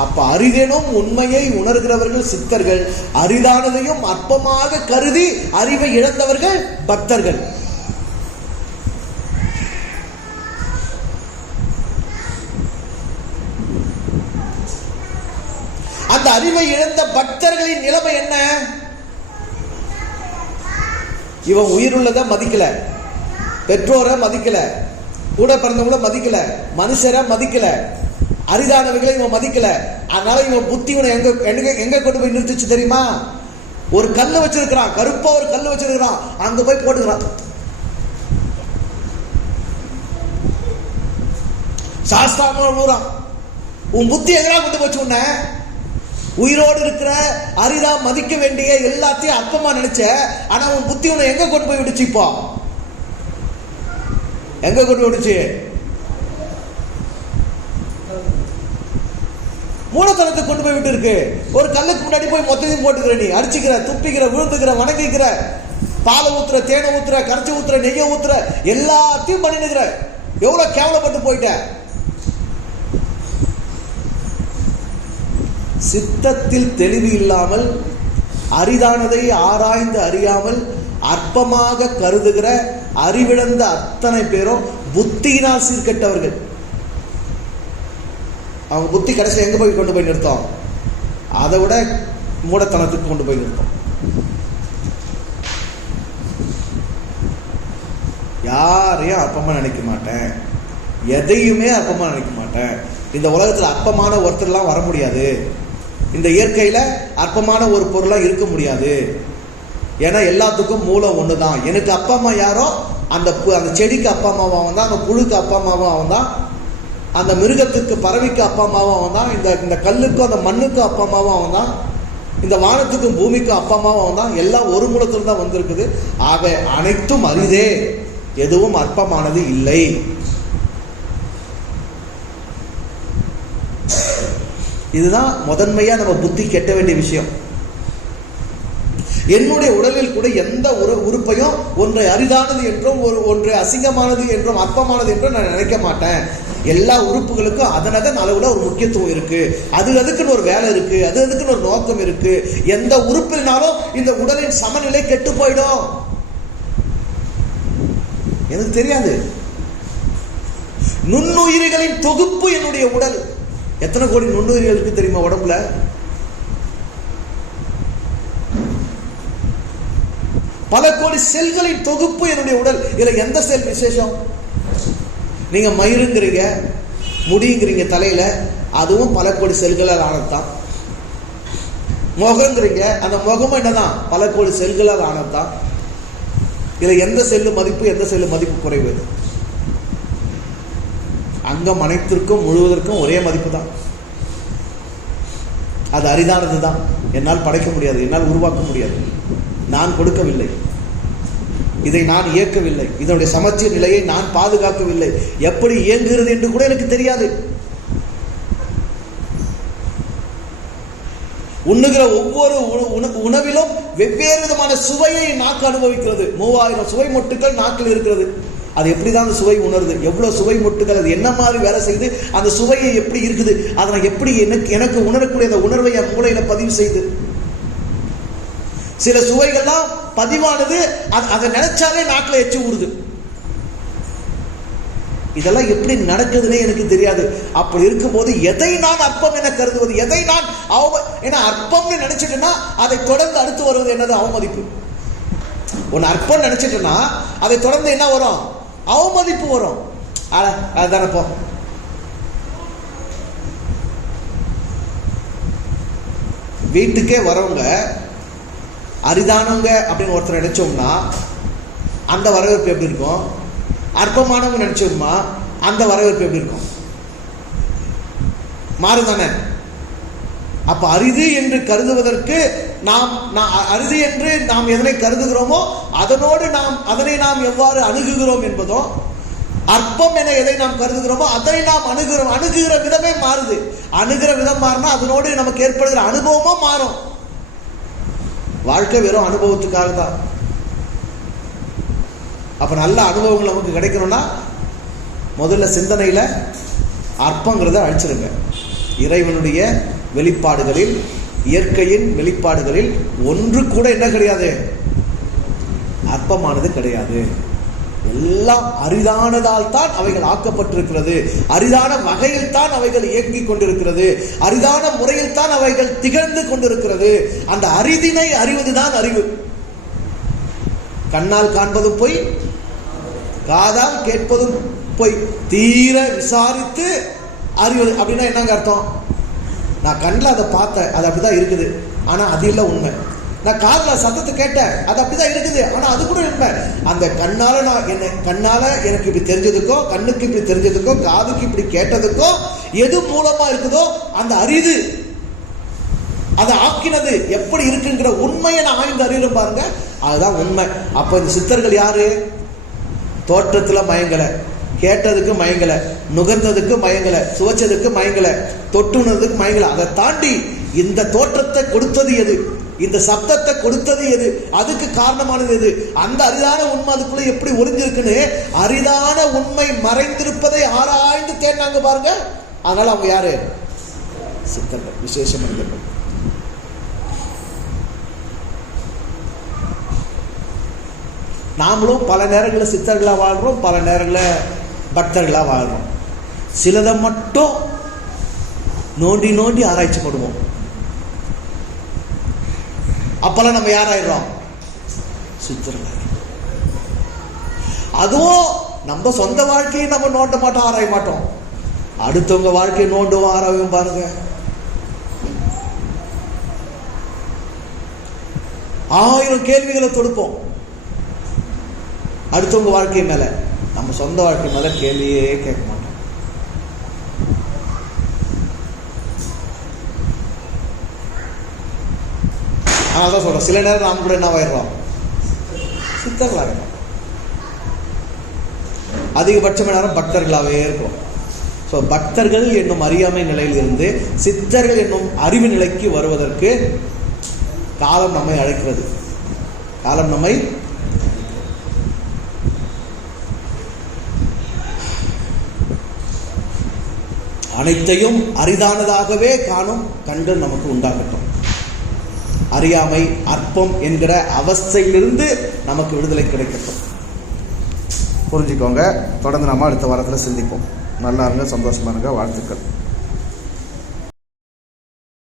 அப்ப அரிதெனும் உண்மையை உணர்கிறவர்கள் சித்தர்கள், அரிதானதையும் அற்பமாக கருதி அறிவை இழந்தவர்கள் பக்தர்கள். அந்த அறிவை இழந்த பக்தர்களின் நிலைமை என்ன? இவன் உயிருள்ளதை மதிக்கல, பெற்றோரை மதிக்கல, கூட பிறந்தவங்கள மதிக்கல, மனுஷரை மதிக்கல, அரிதானவைகளை இவன் மதிக்கல. அதனால இவன் புத்தி இவனை எங்க கொண்டு போய் நிறுத்திச்சு தெரியுமா? ஒரு கல்லு வச்சிருக்கிறான், கருப்பா ஒரு கல்லு வச்சிருக்கிறான், அங்க போய் போட்டுக்கிறான். சாஸ்திரம் உன் புத்தி எங்கடா கொண்டு போச்சு? உன்ன உயிரோடு இருக்கிற அரிதா மதிக்க வேண்டிய எல்லாத்தையும் அற்பமா நினைச்ச, ஆனா உன் புத்தி உன்னை எங்க கொண்டு போய் விடுச்சு? இப்போ எங்க கொண்டு விடுச்சு? மூலத்தனத்துக்கு கொண்டு போய் விட்டு இருக்கு. ஒரு கல்லுக்கு முன்னாடி போய் மொத்தத்தையும் போட்டுக்கிற, நீ அடிச்சுக்கிற, துப்பிக்கிற, விழுந்துக்கிற, வணங்கிக்கிற, பாலை ஊத்துற, தேனை ஊத்துற, கரைச்சி ஊத்துற, நெய்ய ஊத்துற, எல்லாத்தையும் பண்ணினுக்கிற. எவ்வளவு கேவலப்பட்டு போயிட்ட. சித்தத்தில் தெளிவு இல்லாமல், அரிதானதை ஆராய்ந்து அறியாமல் அற்பமாக கருதுகிற அறிவிழந்த அத்தனை பேரும் புத்தியினால் சீர்கெட்டவர்கள். அவங்க புத்தி கடைசியில் எங்க போய் கொண்டு போய் நிறுத்தோம்? அதை விட மூடத்தனத்துக்கு கொண்டு போய் நிறுத்தோம். யாரையும் அற்பமா நினைக்க மாட்டேன், எதையுமே அற்பமா நினைக்க மாட்டேன். இந்த உலகத்தில் அற்பமான ஒருத்தர்லாம் வர முடியாது. இந்த இயற்கையில அற்பமான ஒரு பொருளாக இருக்க முடியாது. ஏன்னா எல்லாத்துக்கும் மூலம் ஒன்று தான். எனக்கு அப்பா அம்மா யாரோ, அந்த செடிக்கு அப்பா அம்மாவும் அவன் தான், அந்த புழுக்கு அப்பா அம்மாவும் அவன் தான், அந்த மிருகத்துக்கு பறவைக்கு அப்பா அம்மாவும் அவன் தான், இந்த கல்லுக்கும் அந்த மண்ணுக்கும் அப்பா அம்மாவும் அவன் தான், இந்த வானத்துக்கும் பூமிக்கும் அப்பா அம்மாவும் அவன் தான். எல்லாம் ஒரு மூலத்தில் தான் வந்திருக்குது. ஆக அனைத்தும் அரிதே, எதுவும் அற்பமானது இல்லை. இதுதான் முதன்மையா நம்ம புத்தி கெட்ட வேண்டிய விஷயம். என்னுடைய உடலில் கூட எந்த உறுப்பையும் ஒன்றை அரிதானது என்றும் ஒன்றை அசிங்கமானது என்றும் அற்பமானது என்றும் நான் நினைக்க மாட்டேன். எல்லா உறுப்புகளுக்கும் அதனதன் அளவுல ஒரு முக்கியத்துவம் இருக்கு. அதுக்குன்னு ஒரு வேலை இருக்கு, அதுக்குன்னு ஒரு நோக்கம் இருக்கு. எந்த உறுப்பினாலும் இந்த உடலின் சமநிலை கெட்டு போயிடும். எனக்கு தெரியாது. நுண்ணுயிரிகளின் தொகுப்பு என்னுடைய உடல். எத்தனை கோடி நுண்ணுயிர்களுக்கு தெரியுமா உடம்புல? பல கோடி செல்களின் தொகுப்பு என்னுடைய உடல். இதுல எந்த செல் விசேஷம்? நீங்க மயிருங்கிறீங்க, முடிங்கிறீங்க தலையில, அதுவும் பல கோடி செல்களால் ஆனதுதான். முகங்கிறீங்க, அந்த முகமும் என்னதான்? பல கோடி செல்களால் ஆனதுதான். இதுல எந்த செல்லு மதிப்பு, எந்த செல்லு மதிப்பு குறைவு? அங்கம் அனைத்திற்கும் முழுவதற்கும் ஒரே மதிப்பு தான். அது அரிதானது தான். என்னால் படைக்க முடியாது, என்னால் உருவாக்க முடியாது. நான் கொடுக்கவில்லை, இதை நான் இயக்கவில்லை, இதனுடைய சமச்சீர் நிலையை நான் பாதுகாக்கவில்லை. எப்படி இயங்குகிறது என்று கூட எனக்கு தெரியாது. உண்ணுகிற ஒவ்வொரு உணவிலும் வெவ்வேறு விதமான சுவையை நாக்கு அனுபவிக்கிறது. 3000 சுவை மொட்டுகள் நாக்கில் இருக்கிறது. அது எப்படிதான் அந்த சுவை உணருது? எவ்வளவு சுவை மொட்டுகள், அது என்ன மாதிரி வேலை செய்து, அந்த சுவையை எப்படி இருக்குது, அதை எப்படி எனக்கு உணரக்கூடிய அந்த உணர்வை என் மூளையில பதிவு செய்து. சில சுவைகள்லாம் பதிவானது, அதை நினைச்சாலே நாக்கில் எச்சு ஊறுது. இதெல்லாம் எப்படி நடக்குதுன்னே எனக்கு தெரியாது. அப்படி இருக்கும்போது எதை நான் அற்பம் என கருதுவது, எதை நான் ஏன்னா அற்பம்னு நினைச்சிட்டேன்னா அதை தொடர்ந்து அடுத்து வருவது என்னது? அவமதிப்பு. ஒன்னு அற்பம் நினைச்சிட்டேன்னா அதை தொடர்ந்து என்ன வரும்? அவமதிப்பு வரும். அதுதானே போ. வீட்டுக்கே வரவங்க அரிதானவங்க அப்படின்னு ஒருத்தர் நினைச்சோம்னா அந்த வரவேற்பு எப்படி இருக்கும்? அற்பமானவங்க நினைச்சோம்னா அந்த வரவேற்பு எப்படி இருக்கும்? மாறுதானே? அப்ப அரிது என்று கருதுவதற்கு அரிது என்று நாம் எதனை கருதுகிறோமோ அதனை நாம் எவ்வாறு அணுகுகிறோம் என்பதோ, அற்பம் என எதை நாம் கருதுகிறோமோ அதை நாம் அணுகுகிற விதமே மாறுது. அணுகிற விதம் மாறினா அதனோடு நமக்கு ஏற்படுகிற அனுபவமும் மாறும். வாழ்க்கை வெறும் அனுபவத்துக்காக தான். அப்ப நல்ல அனுபவங்கள் நமக்கு கிடைக்கணும்னா முதல்ல சிந்தனையில அற்பங்கிறத அழிச்சிருங்க. இறைவனுடைய வெளிப்பாடுகளில், இயற்கையின் வெளிப்பாடுகளில் ஒன்று கூட என்ன கிடையாது? அற்பமானது கிடையாது. எல்லாம் அரிதானதால் தான் அவைகள் ஆக்கப்பட்டிருக்கிறது. அரிதான வகையில் தான் அவைகள் இயங்கிக் கொண்டிருக்கிறது. அரிதான முறையில் தான் அவைகள் திகழ்ந்து கொண்டிருக்கிறது. அந்த அரிதினை அறிவதுதான் அறிவு. கண்ணால் காண்பதும் பொய், காதால் கேட்பதும் பொய். தீர விசாரித்து அறிவது அப்படின்னா என்னங்க அர்த்தம்? நான் கண்ணில் அதை பார்த்தேன், அது அப்படிதான் இருக்குது, ஆனா அது இல்லை உண்மை. நான் காதில் சத்தத்தை கேட்டேன், அது அப்படிதான் இருக்குது, ஆனா அது கூட உண்மை. அந்த கண்ணால எனக்கு இப்படி தெரிஞ்சதுக்கோ, கண்ணுக்கு இப்படி தெரிஞ்சதுக்கோ, காதுக்கு இப்படி கேட்டதுக்கோ எது மூலமா இருக்குதோ அந்த அரிது அதை ஆக்கினது எப்படி இருக்குங்கிற உண்மையை நான் ஆய்ந்து அறியணும் பாருங்க. அதுதான் உண்மை. அப்ப இந்த சித்தர்கள் யாரு? தோற்றத்துல மயங்கல, கேட்டதுக்கு மயங்கலை, நுகர்ந்ததுக்கு மயங்கலை, சுவைச்சதுக்கு மயங்கலை, தொட்டுனதுக்கு மயங்கலை. அதை தாண்டி இந்த தோற்றத்தை கொடுத்தது எது, இந்த சப்தத்தை கொடுத்தது எது, அதுக்கு காரணமானது எது, அந்த அரிதான உண்மை அதுக்குள்ள எப்படி ஒளிஞ்சிருக்குன்னு அரிதான உண்மை மறைந்திருப்பதை ஆராய்ந்து தேடினாங்க பாருங்க. அதனால அவங்க யாரு? சித்தர்கள், விசேஷ மனிதர்கள். நாமளும் பல நேரங்களில் சித்தர்களாக வாழ்கிறோம், பல நேரங்களில் பக்தர்களாக வாழ்கிறோம். சிலதை மட்டும் நோண்டி நோண்டி ஆராய்ச்சி பண்ணுவோம். அப்பெல்லாம் நம்ம யாராயிடுறோம்? சித்தர்கள். அதுவும் நம்ம சொந்த வாழ்க்கையை நம்ம நோண்ட மாட்டோம், ஆராய மாட்டோம். அடுத்தவங்க வாழ்க்கையை நோண்டுவோம், ஆராயும் பாருங்க. 1000 கேள்விகளை தொடுப்போம் அடுத்தவங்க வாழ்க்கை மேல. நம்ம சொந்த வாழ்க்கை மேல கேள்வியே கேட்க மாட்டோம். அதனால சொல்றோம், சில நேரம் நாம் கூட என்ன ஆயிடுறோம்? சித்தர்களாகிறோம். அதிகபட்சம் நேரம் பக்தர்களாகவே இருக்கும். ஸோ பக்தர்கள் என்னும் அறியாமை நிலையில் இருந்து சித்தர்கள் என்னும் அறிவு நிலைக்கு வருவதற்கு காலம் நம்மை அழைக்கிறது. காலம் நம்மை அனைத்தையும் அரிதானதாகவே காணும் கண்டு நமக்கு உண்டாகட்டும். அறியாமை, அற்பம் என்கிற அவஸ்தையிலிருந்து நமக்கு விடுதலை கிடைக்கட்டும். புரிஞ்சுக்கோங்க. தொடர்ந்து நம்ம அடுத்த வாரத்தில் சிந்திப்போம். நல்லா இருங்க, சந்தோஷமா இருங்க. வாழ்த்துக்கள்.